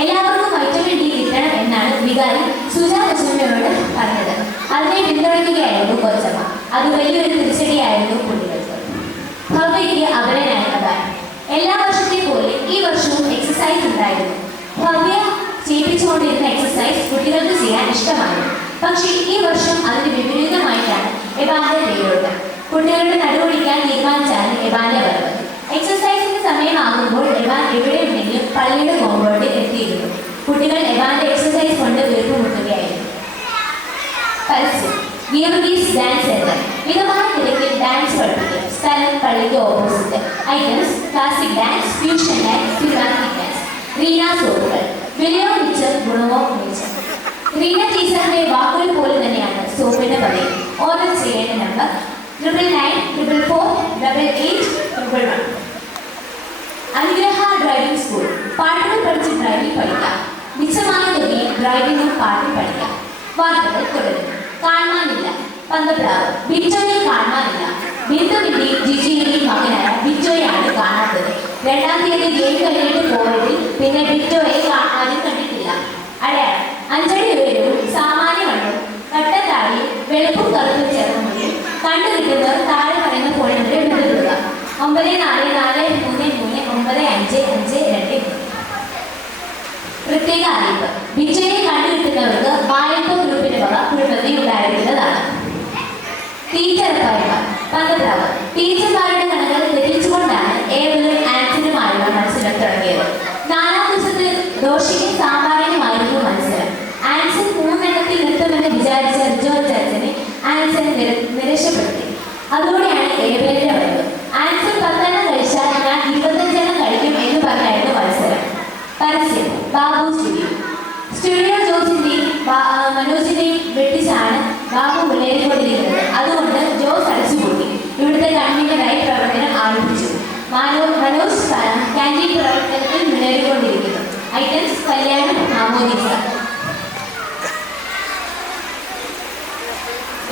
എല്ലാവർക്കും വൈറ്റമിൻ ഡി കിട്ടണം എന്നാണ് വികാരി സുജാ കൊച്ചമ്മയോട് പറഞ്ഞത്. അതിനെ പിന്തുണയ്ക്കുകയായിരുന്നു കൊച്ചമ്മ. അത് വലിയൊരു തിരിച്ചടിയായിരുന്നു കുട്ടികൾക്ക്. ഭവ്യയ്ക്ക് അപരനായ അവാർഡ്. എല്ലാ വർഷത്തെ പോലെ ഈ വർഷവും എക്സസൈസ് ഉണ്ടായിരുന്നു. ഭവ്യ ചെയ്യിപ്പിച്ചുകൊണ്ടിരുന്ന എക്സസൈസ് കുട്ടികൾക്ക് ചെയ്യാൻ ഇഷ്ടമായിരുന്നു. പക്ഷേ ഈ വർഷം അതിന് വിപരീതമായിട്ടാണ് എവാന്റെ പേരോട്ടം. കുട്ടികളുടെ നടുവൊടിക്കാൻ തീരുമാനിച്ചാണ് എവാന്റെ വരവ്. എക്സസൈസിന്റെ സമയമാകുമ്പോൾ എവാൻ എവിടെയുണ്ടെങ്കിലും പള്ളിയുടെ കോമ്പൗണ്ടിൽ എത്തിയിരുന്നു. കുട്ടികൾ എവാന്റെ എക്സസൈസ് കൊണ്ട് വീർപ്പുമുട്ടുകയായിരുന്നു. പരസ്യം. Geevarghese dance centre. മിതമായ നിരക്കിൽ ഡാൻസ് പഠിപ്പിക്കും. സ്ഥലം പള്ളിക്ക് opposite. Items classic dance, fusion dance, cinematic dance. Reena സോപ്പുകൾ. വിലയോ മിച്ചം, ഗുണമോ മിച്ചം. റീന ടീച്ചറിന്റെ വാക്കുകൾ പോലെ തന്നെയാണ് സോപ്പിന്റെ പറയും. ഓർഡർ ചെയ്യേണ്ട നമ്പർ 9944488811. അനുഗ്രഹ ഡ്രൈവിംഗ് സ്കൂൾ. പാട്ടുകൾ പഠിച്ച് ഡ്രൈവിംഗ് പഠിക്കാം. മിച്ചമായ തുകയിൽ ഡ്രൈവിംഗും പാട്ടും പഠിക്കാം. വാർത്തകൾ തുടരുന്നു. കാണാനില്ല. പന്തപ്രാവ്. ബിജോയെ കാണാനില്ല. ബിന്ദുവിന്റെയും ജിജിയുടെയും മകനായ ബിജോയാണ് കാണാത്തത്. 2-ാം തീയതി ഗെയിം കഴിഞ്ഞിട്ട് പോയതിൽ പിന്നെ ബിജോയെ ആരും കണ്ടിട്ടില്ല. അടയാളം. 5 അടി ഉയരവും സാമാന്യ വണ്ണവും കട്ടത്താടിയും വെളുപ്പും കറുപ്പും ചേർന്നുണ്ടെങ്കിൽ കണ്ടുകിട്ടുന്നവർ താഴെ പറയുന്ന ഫോൺ നമ്പറിൽ ബന്ധപ്പെടുക. 9443395552. പ്രത്യേക അറിയിപ്പ്. ബിജോയെ കണ്ടുകിട്ടുന്നവർക്ക് വായ്പ ഗ്രൂപ്പിന്റെ വക കുടുംബത്തിൽ ഉണ്ടായിരിക്കുന്നതാണ്. ടീച്ചർമാർ. പന്തപ്രാവ്. ടീച്ചർമാരുടെ കണക്കുകൾ തെറ്റിച്ചുകൊണ്ടാണ് ഏവരും ആൻസറുമായുള്ള മത്സരം തുടങ്ങിയത്. 4-ാം ദിവസത്തിൽ ദോഷിക്കും സാമ്പാറിനുമായിരുന്നു മത്സരം. ആൻസർ 3 എണ്ണത്തിൽ നിർത്തുമെന്ന് വിചാരിച്ച റിജോ ചർച്ചനെ ആൻസർ നിരാശപ്പെടുത്തി. അതോടെയാണ് ഏവരുടെ വരവ്. ആൻസർ 10 എണ്ണം കഴിച്ചാൽ ഞാൻ 25 എണ്ണം കഴിക്കും എന്ന് പറഞ്ഞായിരുന്നു മത്സരം. പരസ്യം. ബാബു സ്റ്റുഡിയോ. സ്റ്റുഡിയോ ജോസിന്റെയും മനോജിന്റെയും വെട്ടിച്ചാണ് ബാബു മുന്നേറിക്കൊണ്ടിരിക്കുന്നത്. അതുകൊണ്ട് ജോസ് അടച്ചുപൂട്ടി. ഇവിടുത്തെ കൺവീനറായി പ്രവർത്തനം ആരംഭിച്ചു. മനോജ് ക്യാൻറ്റീൻ പ്രവർത്തനത്തിൽ മുന്നേറിക്കൊണ്ടിരിക്കുന്നു. ഐറ്റംസ് കല്യാണം, മാമോദീസ.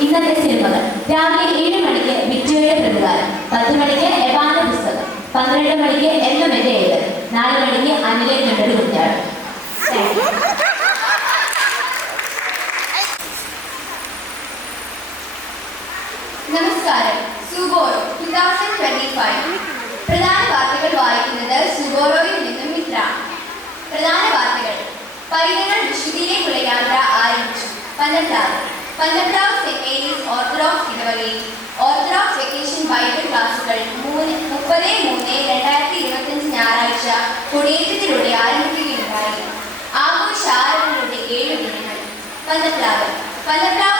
ഇന്നത്തെ സിനിമകൾ. രാവിലെ 7 മണിക്ക് ബിജോയുടെ പ്രതികാരം, 10 മണിക്ക് എവാന്റെ പുസ്തകം, 12 മണിക്ക് എന്നും എന്റെ ഏത്, 4 മണിക്ക് അനിലെ കണ്ടൊരു കുഞ്ഞാട്. നമസ്കാരം. സുബോറോ 2025. പ്രധാന വാർത്തകൾ വായിക്കുന്നത് സുബോറോയിൽ നിന്നും പ്രധാന വാർത്തകൾ. പൈതങ്ങൾ വിശുദ്ധിയിലേക്കുള്ള യാത്ര ആരംഭിച്ചു. പന്തപ്ലാവ് സെന്റ് മേരീസ് ഓർത്തഡോക്സ് ഇടവകയിൽ ഓർത്തഡോക്സ് വെക്കേഷൻ ബൈബിൾ ക്ലാസുകൾ 30/3/2025 ഞായറാഴ്ച കൊടിയേറ്റത്തിലൂടെ ആരംഭിക്കുകയുണ്ടായി. ആഘോഷ ആരവങ്ങളുടെ 7 ദിനങ്ങൾ. പന്തപ്ലാവ്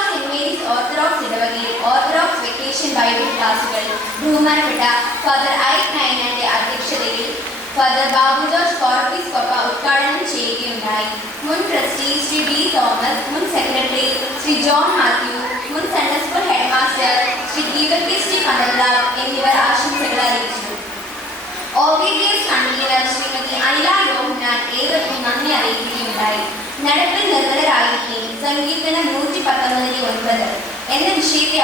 സെന്റ് മേരീസ് ഓർത്തഡോക്സ് ഇടവകയിൽ ഓർത്തഡോക്സ് വെക്കേഷൻ ബൈബിൾ ക്ലാസുകൾ ബഹുമാനപ്പെട്ട ഫാദർ ഐക്ക് നയനന്റെ അധ്യക്ഷതയിൽ ഫാദർ ബാബു ജോർജ് കോർപ്പീസ് കൊപ്പ ഉദ്ഘാടനം ചെയ്യുകയുണ്ടായി. മുൻ ട്രസ്റ്റി ശ്രീ ബി തോമസ്, മുൻ സെക്രട്ടറി ശ്രീ ജോൺ മാത്യു, മുൻ Sunday school head master Shri Deepak Shri Panthaplavu എന്നിവർ ആശംസകൾ അറിയിച്ചു. OBBS കൺവീനർ ശ്രീമതി അനില യോഹന്നാൻ ഏവർക്കും നന്ദി അറിയിക്കുകയുണ്ടായി. നടപ്പിൽ നിർമ്മലരായിരിക്കും സങ്കീർത്തനം 119:9 എന്ന വിഷയത്തെ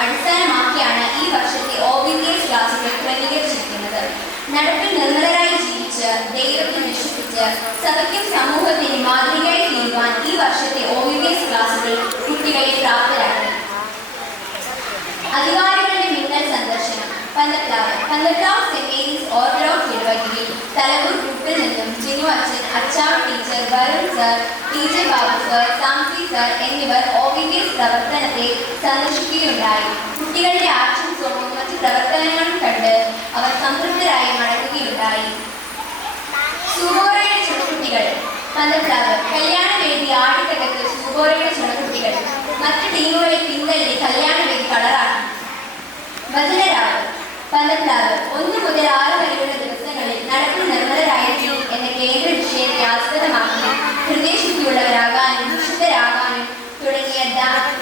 അടിസ്ഥാനമാക്കിയാണ് ഈ വർഷത്തെ OBBS ക്ലാസുകൾ ക്രമീകരിച്ചിരിക്കുന്നത്. നടപ്പിൽ നിർമ്മലരായി ജീവിച്ച് ദൈവത്തെ വിശ്വസിച്ച് സഭയ്ക്കും സമൂഹത്തിന് മാതൃകയായി തീരുവാൻ ഈ വർഷത്തെ OBBS ക്ലാസുകൾ കുട്ടികളെ പ്രാപ്തരാക്കി. അധികാരികളുടെ മിന്നൽ സന്ദർശനം. പന്തപ്ലാവ് സെന്റ് മേരീസ് ഓർത്തഡോക്സ് ഇടവകയിൽ തലവൂർ ഗ്രൂപ്പിൽ നിന്നും ജിനു അച്ഛൻ, അച്ചാവ് teacher, Varun sir, TJ Babu sir, Samsy sir എന്നിവർ OBBS പ്രവർത്തനത്തെ സന്ദർശിക്കുകയുണ്ടായി. കുട്ടികളുടെ ആക്ഷൻ സോങ്ങും മറ്റ് പ്രവർത്തനങ്ങളും കണ്ട് അവർ സംതൃപ്തരായി മടങ്ങുകയുണ്ടായി. സൂബോറയുടെ ചുണക്കുട്ടികൾ. പന്തപ്ലാവ് കല്യാണവേദി ആടിത്തകത്ത് സൂബോറയുടെ ചുണക്കുട്ടികൾ മറ്റ് ടീമുകളെ പിന്തള്ളി കല്യാണവേദി കളറാക്കി. വചനരാവ്. പന്തപ്ലാവ് 1 മുതൽ 6 വരെയുള്ള ദിവസങ്ങളിൽ നടപ്പിൽ നിർമ്മലരായിരിക്കും എന്ന കേന്ദ്ര വിഷയത്തെ ആസ്പദമാക്കി ഹൃദയശുദ്ധിയുള്ളവരാകാനും വിശുദ്ധരാകാനും തുടങ്ങിയ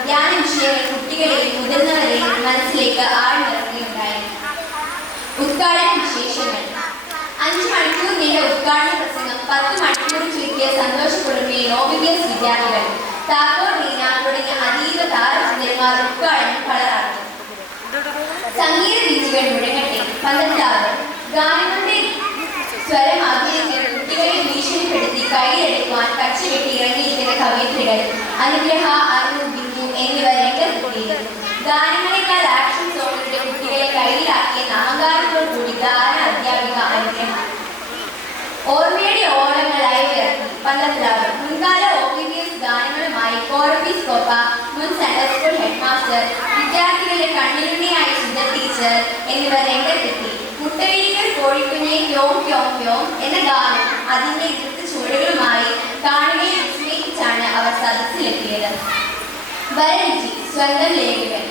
ധ്യാന വിഷയങ്ങൾ കുട്ടികളെയും മുതിർന്നവരെയും മനസ്സിലേക്ക് ആഴ്ന്നിറങ്ങുകയുണ്ടായി. ഉദ്ഘാടന വിശേഷങ്ങൾ. 5 മണിക്കൂർ നീണ്ട ഉദ്ഘാടന പ്രസംഗം 10 മണിക്കൂർ ചുരുക്കിയ സന്തോഷക്കുടുംബയിൽ OBBS വിദ്യാർത്ഥികൾ, താക്കോൽ റീന തുടങ്ങിയ അതീവ താരസുന്ദരന്മാർ ഉദ്ഘാടനം കളറാക്കി. സംഗീത രീതികൾ മുഴങ്ങട്ടെ. പന്തപ്ലാവ് ഗാനങ്ങളുടെ സ്വരം ആഗ്രഹിച്ച് കുട്ടികളെ ഭീഷണിപ്പെടുത്തി കൈയെടുക്കുവാൻ കച്ചവെട്ടി ഇറങ്ങിയിരിക്കുന്ന കവയിത്രികൾ അനുഗ്രഹ, അരുൺ, ബിന്ദു എന്നിവർ രംഗത്തെത്തിയിരുന്നു. ഗാനങ്ങളെക്കാൾ ആക്ഷൻ സോങ്ങുകളുടെ കുട്ടികളെ കയ്യിലാക്കിയ അഹങ്കാരത്തോടുകൂടി ഗാന അധ്യാപിക അനുഗ്രഹ. ഓർമ്മയുടെ ഓളങ്ങളായി ഇറക്കി. പന്തപ്ലാവ് മുൻകാല OBBS ഗാനങ്ങളുമായി കോർപ്പീസ് കൊപ്പ, മുൻ സൺഡേ സ്കൂൾ ഹെഡ് മാസ്റ്റർ, വിദ്യാർത്ഥികളുടെ കണ്ണിലുണ്ണിയായ സുധ ടീച്ചർ എന്നിവർ രംഗത്തെത്തി. മുട്ടയിലിക്കൽ കോഴിക്കുഞ്ഞെ ക്യോം ക്യോം ക്യോം എന്ന ഗാനം അതിന്റെ നൃത്ത ചുവടുകളുമായി കാണുകയെ വിസ്മയിച്ചാണ് അവർ സദസ്സിലെത്തിയത്. വരരുചി സ്വന്തം ലേഖകൻ.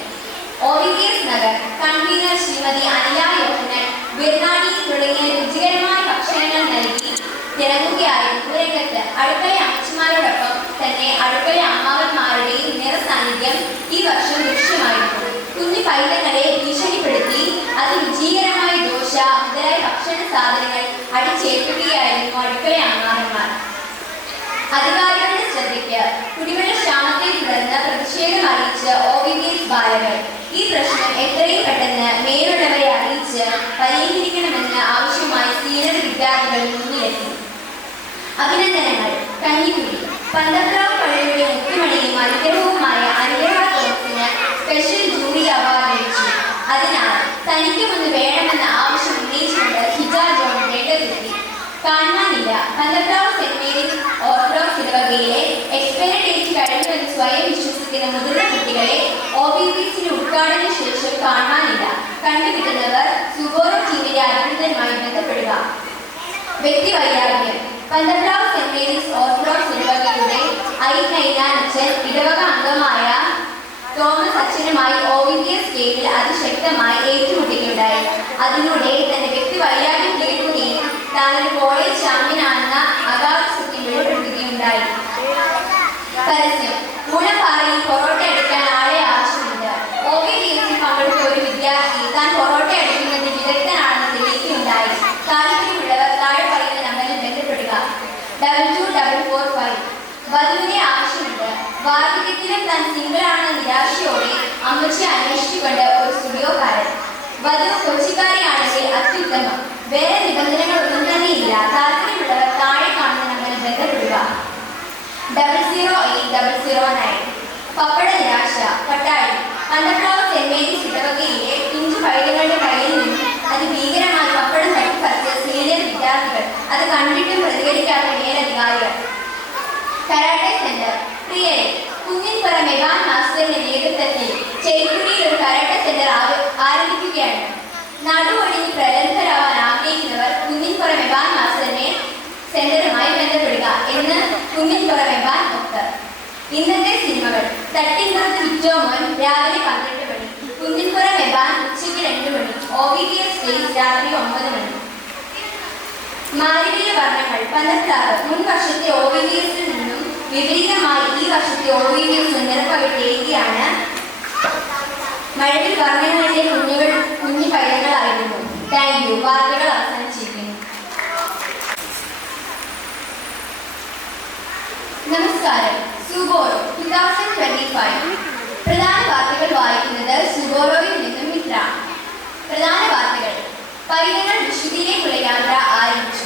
OBBS നഗർ കൺവീനർ ശ്രീമതി അനില യോഹന്നാൻ ബിർനാണി തുടങ്ങിയ രുചികരമായ ഭക്ഷണങ്ങൾ നൽകി തിളങ്ങുകയായിരുന്നു രംഗത്ത്. അടുക്കള അമ്മച്ചിമാരോടൊപ്പം തന്നെ അടുക്കള അമ്മാവന്മാരുടെയും നിറസാന്നിധ്യം ഈ വർഷം ദൃശ്യമായിരുന്നു. കുഞ്ഞു പൈതങ്ങളെ ഭീഷണിപ്പെടുത്തി അതിരുചികരമായ ദോശ മുതലായ ഭക്ഷണ സാധനങ്ങൾ അടിച്ചേൽപ്പിക്കുകയായിരുന്നു അടുക്കള അമ്മാവന്മാർ. അധികാരികളുടെ ശ്രദ്ധയ്ക്ക്. കുടിവെള്ള ക്ഷാമത്തെ തുടർന്ന് പ്രതിഷേധം അറിയിച്ച് OBBS ബാലകൾ. ഈ പ്രശ്നം എത്രയും പെട്ടെന്ന് മേലുള്ളവരെ അറിയിച്ച് പരിഹരിക്കണമെന്ന് ആവശ്യമായി സീനിയർ വിദ്യാർത്ഥികൾ മുന്നിലെത്തി. അഭിനന്ദനങ്ങൾ. കഞ്ഞിക്കുഴി. പന്തപ്ലാവ് പള്ളിയുടെ മുത്തുമണിയും അനുഗ്രഹവുമായ അനുഗ്രഹ തോമസിന് സ്പെഷ്യൽ ജൂറി അവാർഡ് ലഭിച്ചു. അതിനാൽ തനിക്കുമൊന്ന് വേണമെന്ന ആവശ്യം ഉന്നയിച്ചുകൊണ്ട് ഹിജ ജോൺ രംഗത്തെത്തി. കാണാനില്ല. പന്തപ്ലാവ് സെന്റ് മേരീസ് ഓർത്തഡോക്സ് ഇടവകയിലെ എക്സ്പയറി ഡേറ്റ് കഴിഞ്ഞെന്ന് സ്വയം വിശ്വസിക്കുന്ന മുതിർന്ന കുട്ടികളെ OBBSന്റെ ഉദ്ഘാടന ശേഷം കാണാനില്ല. കണ്ടുകിട്ടുന്നവർ സുബോറോ ടീമിന്റെ അധികൃതരുമായി ബന്ധപ്പെടുക. വ്യക്തിവൈരാഗ്യം. പന്തപ്ലാവ് സെന്റ് മേരീസ് ഓർത്തഡോക്സ് ഇടവകയുടെ അച്ഛൻ ഇടവക അംഗമായ തോമസ് അച്ഛനുമായി OBBS കേസിൽ അതിശക്തമായി ഏറ്റുമുട്ടുകയുണ്ടായി. അതിലൂടെ തന്റെ വ്യക്തിവൈരാഗ്യം തീർക്കുകയും താനൊരു കോളേജ് ചാമ്പ്യനാണെന്ന അകാലസത്യം വെളിപ്പെടുത്തുകയുണ്ടായി. പരസ്യം. ഗുണപാറയിൽ പൊറോട്ട എടുക്കാൻ ആളെ ആവശ്യമുണ്ട്. OBBSൽ പങ്കെടുത്ത ഒരു വിദ്യാർത്ഥി താൻ പൊറോട്ട എടുക്കുന്നതിൽ വിദഗ്ധനാണെന്ന് തെളിയിക്കുകയുണ്ടായി. താല്പര്യമുള്ളവർ താഴെ പറയുന്ന നമ്പറിൽ ബന്ധപ്പെടുക. 2245. വധുവിനെ ആവശ്യമുണ്ട്. വാർദ്ധക്യത്തിലും താൻ സിംഗിളാണെന്ന നിരാശയോടെ അമ്മച്ചിയെ അന്വേഷിച്ചുകൊണ്ട് ഒരു സ്റ്റുഡിയോക്കാരൻ. വധു കൊച്ചിക്കാരിയാണെങ്കിൽ നടുവൊടിഞ്ഞ് പ്രഗത്ഭരാവാൻ ആഗ്രഹിക്കുന്നവർ കുന്നിൻപുറം എബാൻ മാസ്റ്ററിനെ സെന്ററുമായി ബന്ധപ്പെടുക എന്ന് കുന്നിൻപുറം എബാൻ ഡോക്ടർ. ഇന്നത്തെ സിനിമകൾ: തട്ടിൻപുറത്ത് വിറ്റോമോൻ രാവിലെ 12 മണി, കുന്നിൻപുറം എബാൻ ഉച്ചയ്ക്ക് 2 മണി, OVTS സ്റ്റേജ് രാത്രി 9 മണി. മാലിന്യ വർണ്ണങ്ങൾ പന്തപ്രാവ് മുൻ വർഷത്തെ OVTSൽ നിന്നും വിപരീതമായി ഈ വർഷത്തെ OVTS നിറപ്പകിട്ടേകിയാണ്. മഴവിൽ വർണ്ണങ്ങളിലെ കുഞ്ഞു പൈതങ്ങളായിരുന്നു. Thank you. വാർത്തകൾ അവസാനിച്ചിരിക്കുന്നു. നമസ്കാരം. സുബോറോ 2025 പ്രധാന വാർത്തകൾ വായിക്കുന്നത് സുബോറോയിൽ നിന്നും മിത്ര. പ്രധാന വാർത്തകൾ: പൈതങ്ങൾ വിശുദ്ധിയിലേക്കുള്ള യാത്ര ആരംഭിച്ചു.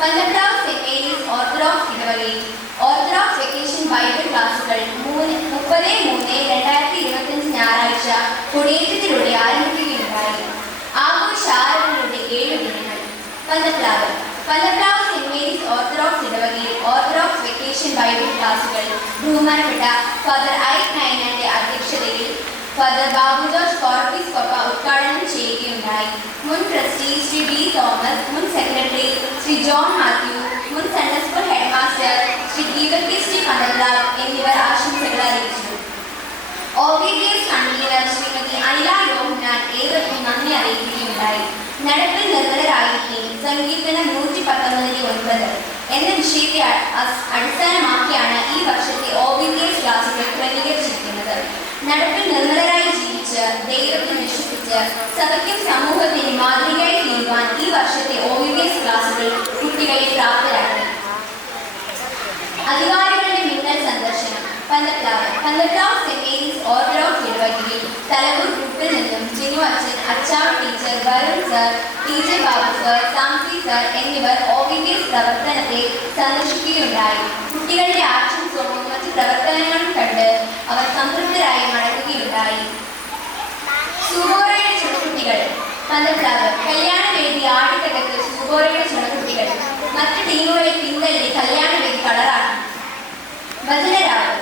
പന്തപ്രാവ് സെന്റ് മേരീസ് ഓർത്തഡോക്സ് ഇടവകയിൽ ഓർത്തഡോക്സ് വെക്കേഷൻ ബൈബിൾ ക്ലാസുകൾ 30/3/2025 ഞായറാഴ്ച കൊടിയേറ്റത്തിലൂടെ ആരംഭിക്കുകയുണ്ടായി. ആഘോഷ ആരവങ്ങളുടെ 7 ദിനങ്ങൾ. പന്തപ്രാവ് സെന്റ് മേരീസ് ഓർത്തഡോക്സ് ഇടവകയിൽ ഓർത്തഡോക്സ് വെക്കേഷൻ ബൈബിൾ ക്ലാസുകൾ ബഹുമാനപ്പെട്ട ഫാദർ ഐ നയനന്റെ അധ്യക്ഷതയിൽ ഫാദർ ബാബു ജോർജ് കോർപ്പിസ്കോപ്പ ഉദ്ഘാടനം ചെയ്യുകയുണ്ടായി. മുൻ ട്രസ്റ്റി ശ്രീ ബി തോമസ്, മുൻ സെക്രട്ടറി ശ്രീ ജോൺ മാത്യു, മുൻ Sunday school head master Shri Deepak പന്തപ്രാവ് എന്നിവർ ആശംസകൾ അറിയിച്ചു. OVTS കൺവീനർ ശ്രീമതി അനില യോഹന്നാൻ ഏവർക്കും നന്ദി അറിയിക്കുകയുണ്ടായി. നടപ്പിൽ നിർമ്മലരായിരിക്കും സങ്കീർത്തനം 119 എന്ന വിഷയത്തെ അടിസ്ഥാനമാക്കിയാണ് ഈ വർഷത്തെ OVTS ക്ലാസുകൾ ക്രമീകരിച്ചിരിക്കുന്നത്. നടപ്പിൽ നിർമ്മലരായി ജീവിച്ച് ദൈവത്തിൽ വിശ്വസിച്ച് സഭയ്ക്കും സമൂഹത്തിന് മാതൃകയായി തീരുവാൻ ഈ വർഷത്തെ OVTS ക്ലാസുകൾ കുട്ടികളെ പ്രാപ്തരാക്കി. അധികാരികളുടെ മിന്നൽ സന്ദർശനം. പന്തപ്രാവ് സെന്റ് മേരീസ് ഓർത്തഡോക്സ് ഇടവകയിൽ തലവൂർ ഗ്രൂപ്പിൽ നിന്നും ജിനു അച്ഛൻ, അച്ചാവ് teacher, Varun sir, TJ Babu sir, Samsy sir എന്നിവർ OVTS പ്രവർത്തനത്തെ സന്ദർശിക്കുകയുണ്ടായി. കുട്ടികളുടെ ആക്ഷൻ സോങ്ങും മറ്റ് പ്രവർത്തനങ്ങളും കണ്ട് അവർ സംതൃപ്തരായി മടങ്ങുകയുണ്ടായി. സുബോറയുടെ ചുണക്കുട്ടികൾ. പന്തപ്രാവ് കല്യാണവേദി ആടിത്തകത്ത് സുബോറയുടെ ചുണക്കുട്ടികൾ മറ്റ് ടീമുകളെ പിന്തള്ളി കല്യാണവേദി കളറാക്കി. വചനരാവ്.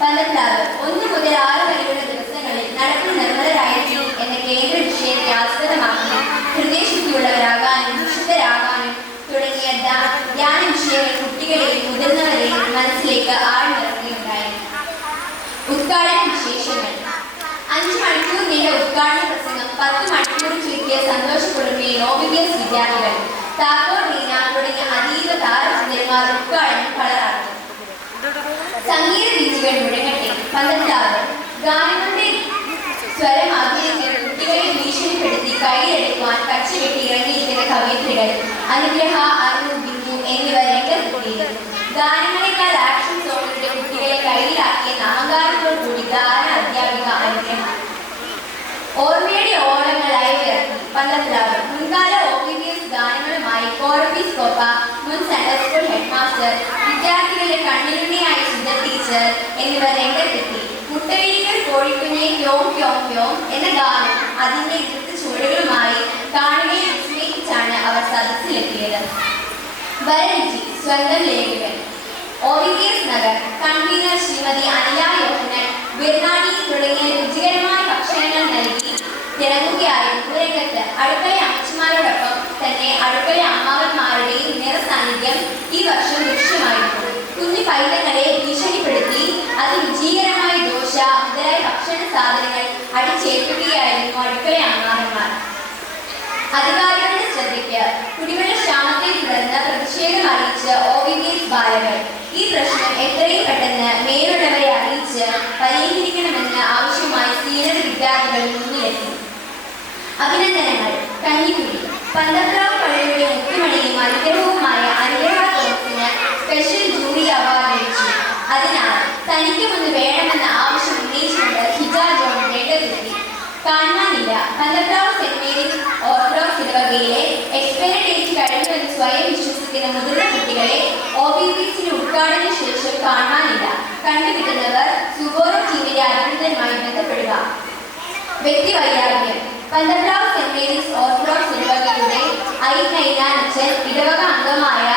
പന്തപ്രാവ് 1 മുതൽ 6 വരെയുള്ള ദിവസങ്ങളിൽ നടപ്പിൽ നിർമ്മലരായിരിക്കും എന്ന കേന്ദ്ര വിഷയത്തെ ആസ്പദമാക്കി ഹൃദയശുദ്ധിയുള്ളവരാകാനും വിശുദ്ധരാകാനും തുടങ്ങിയ ധ്യാന വിഷയങ്ങൾ കുട്ടികളെയും മുതിർന്നവരെയും മനസ്സിലേക്ക് ആഴ്ന്നിറങ്ങുകയുണ്ടായി. ഉദ്ഘാടന വിശേഷങ്ങൾ. 5 മണിക്കൂർ നീണ്ട ഉദ്ഘാടന പ്രസംഗം 10 മണിക്കൂർ ചുരുക്കിയ സന്തോഷക്കുടുംബിലെ OVTS വിദ്യാർത്ഥികൾ, താക്കോർ റീന തുടങ്ങിയ അതീവ താരസുന്ദരന്മാർ ഉദ്ഘാടനം കളറാക്കി. സംഗീത ബീജുകൾ മുഴങ്ങട്ടെ. പന്തപ്രാവ് ഗാനങ്ങളുടെ സ്വരം ആഗ്രഹിച്ച് കുട്ടികളെ ഭീഷണിപ്പെടുത്തി കൈയെടുക്കുവാൻ കച്ചവെട്ടി ഇറങ്ങിയിരിക്കുന്ന കവയിത്രികൾ അനുഗ്രഹ, അരുൺ, ബിന്ദു എന്നിവർ രംഗത്തെത്തിയിരുന്നു. ഗാനങ്ങളെക്കാൾ ആക്ഷൻ സോങ്ങുകളുടെ കുട്ടികളെ കയ്യിലാക്കിയെന്ന അഹങ്കാരത്തോടുകൂടി ഗാന അധ്യാപിക അനുഗ്രഹ. ഓർമ്മയുടെ ഓളങ്ങളായി ഇറക്കി. പന്തപ്രാവ് മുൻകാല OVTS ഗാനങ്ങളുമായി കോർപ്പിസ്കോപ്പ, മുൻ സൺഡേ സ്കൂൾ ഹെഡ് മാസ്റ്റർ, വിദ്യാർത്ഥികളുടെ കണ്ണിലുണ്ണിയായ സുധ ടീച്ചർ എന്നിവർ രംഗത്തെത്തി. മുട്ടവിരികൾ കോഴിക്കുഞ്ഞെ ക്യോം ക്യോം ക്യോം എന്ന ഗാനം അതിന്റെ നൃത്ത ചുവടുകളുമായി കാണുകയെ വിസ്മയിച്ചാണ് അവർ സദസ്സിലെത്തിയത്. വരരുചി സ്വന്തം ലേഖകൻ. OVTS നഗർ കൺവീനർ ശ്രീമതി അനില യോഹന്നാൻ ബിർനാണി തുടങ്ങിയ രുചികരമായ ഭക്ഷണങ്ങൾ നൽകി തിളങ്ങുകയായിരുന്നു രംഗത്ത്. അടുക്കള അമ്മച്ചിമാരോടൊപ്പം തന്നെ അടുക്കള അമ്മാവന്മാരുടെയും നിറസാന്നിധ്യം ഈ വർഷം ദൃശ്യമായിരുന്നു. കുഞ്ഞു പൈതങ്ങളെ ഭീഷണിപ്പെടുത്തി അതിരുചികരമായ ദോശ മുതലായ ഭക്ഷണ സാധനങ്ങൾ അടിച്ചേൽപ്പിക്കുകയായിരുന്നു അടുക്കള അമ്മാവന്മാർ. അധികാരികളുടെ ശ്രദ്ധയ്ക്ക്. കുടിവെള്ള ക്ഷാമത്തെ തുടർന്ന് പ്രതിഷേധം അറിയിച്ച OVTS ബാലകൾ ഈ പ്രശ്നം എത്രയും പെട്ടെന്ന് മേലുള്ളവരെ അറിയിച്ച് പരിഹരിക്കണമെന്ന് ആവശ്യമായി സീനിയർ വിദ്യാർത്ഥികൾ മുന്നിലെത്തി. അഭിനന്ദനങ്ങൾ. കഞ്ഞിക്കുഴി പന്തപ്രാവ് പള്ളിയുടെ മുത്തുമണിയും അനുഗ്രഹവുമായ അനുഗ്രഹ തോമസിന് സ്പെഷ്യൽ ജൂറി അവാർഡ് ലഭിച്ചു. അതിനാൽ തനിക്കുമൊന്ന് വേണമെന്ന ആവശ്യം ഉന്നയിച്ചുകൊണ്ട് ഹിജ ജോൺ രംഗത്തെത്തി. കാണാനില്ല. പന്തപ്രാവ് സെന്റ് മേരീസ് ഓർത്തഡോക്സ് ഇടവകയിലെ എക്സ്പയറി ഡേറ്റ് കഴിഞ്ഞുവെന്ന് സ്വയം വിശ്വസിക്കുന്ന മുതിർന്ന കുട്ടികളെ OVTSന്റെ ഉദ്ഘാടന ശേഷം കാണാനില്ല. കണ്ടുകിട്ടുന്നവർ സുബോറോ ടീമിന്റെ അധികൃതരുമായി ബന്ധപ്പെടുക. വ്യക്തിവൈരാഗ്യം. പന്തപ്രാവ് സെന്റ് മേരീസ് ഓർത്തഡോക്സ് ഇടവകയുടെ ഐ നൈനാൻ അച്ഛൻ ഇടവക അംഗമായ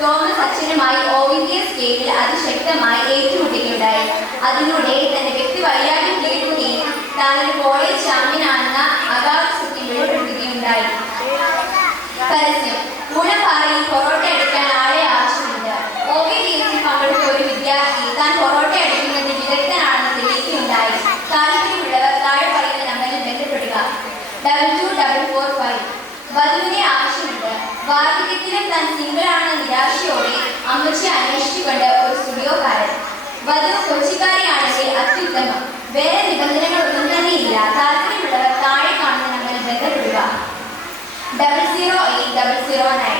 തോമസ് അച്ഛനുമായി OVTS സ്റ്റേജിൽ അതിശക്തമായി ഏറ്റുമുട്ടുകയുണ്ടായി. അതിലൂടെ തന്റെ വ്യക്തിവൈരാഗ്യം തീർക്കുകയും താനൊരു കോളേജ് ചാമ്പ്യനാണെന്ന അഗാധ പരസ്യം. മൂലപ്പാറയിൽ പൊറോട്ട അടിക്കാൻ ആളെ ആവശ്യമുണ്ട്. OVVS പങ്കെടുത്ത ഒരു വിദ്യാർത്ഥി താൻ പൊറോട്ട അടിക്കുന്നതിൽ വിദഗ്ധനാണെന്ന് തെളിയിക്കുകയുണ്ടായി. താല്പര്യമുള്ളവർ താഴെ പറയുന്ന നമ്പറിൽ ബന്ധപ്പെടുക. 2245. വധുവിനെ ആവശ്യമുണ്ട്. വാർദ്ധക്യത്തിലും താൻ സിംഗിൾ ആണെന്ന നിരാശയോടെ അമ്മച്ചിയെ അന്വേഷിച്ചുകൊണ്ട് ഒരു സ്റ്റുഡിയോക്കാരൻ. വധു കൊച്ചിക്കാരിയാണെങ്കിൽ അത്യുത്തമം. വേറെ നിബന്ധനകളൊന്നും തന്നെയില്ല. താല്പര്യമുള്ളവർ താഴെ കാണുന്ന നമ്പറിൽ ബന്ധപ്പെടുക. 00809.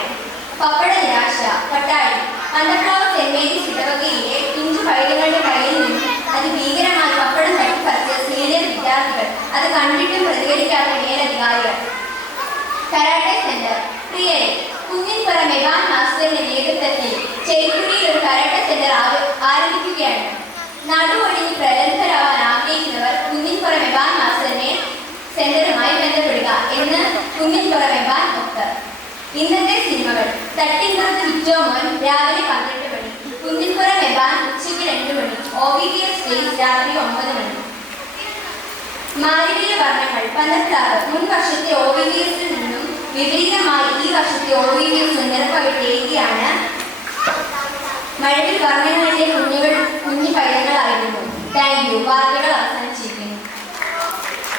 പപ്പട നിരാശ. പട്ടാഴി. പന്തപ്ലാവ് സെന്റ് മേരീസ് ഇടവകയിലെ പിഞ്ചു പൈതങ്ങളുടെ കയ്യിൽ നിന്നും അതിഭീകരമായി പപ്പടം തട്ടിപ്പറിച്ച സീനിയർ വിദ്യാർത്ഥികൾ. അത് കണ്ടിട്ടും പ്രതികരിക്കാത്ത മേലധികാരികൾ. Karate centre. പ്രിയരെ, കുഞ്ഞിൻപുറ മെഗാൻ മാസ്റ്ററിന്റെ നേതൃത്വത്തിൽ ചേക്കുടിയിൽ ഒരു കരാട്ടെ സെന്റർ ആരംഭിക്കുകയാണ്. നടുവൊടിഞ്ഞ് പ്രഗത്ഭരാവാൻ ആഗ്രഹിക്കുന്നവർ കുഞ്ഞിൻപുറ മെഗാൻ മാസ്റ്ററിനെ സെന്ററുമായി ബന്ധപ്പെടുക എന്ന് കുഞ്ഞിൻപുറ മെഗാൻ ഭക്തർ. ഇന്നത്തെ സിനിമകൾ. തട്ടിൻപുറത്ത് വിറ്റോമോൻ രാവിലെ 12 മണി. കുഞ്ഞിൻപുറ മെഗാൻ ഉച്ചയ്ക്ക് 2 മണി. OVVS സ്റ്റേജ് രാത്രി 9 മണി. മാലിന്യ വർണ്ണങ്ങൾ. പന്തപ്ലാവ്. മുൻ വർഷത്തെ OVVS നിന്നും വിപരീതമായി ഈ വർഷത്തെ OVVS നിരപ്പകട്ടേക്കുകയാണ്. മഴവിൽ വർണ്ണങ്ങളുടെ കുഞ്ഞു പൈതങ്ങളായിരുന്നു. Thank you.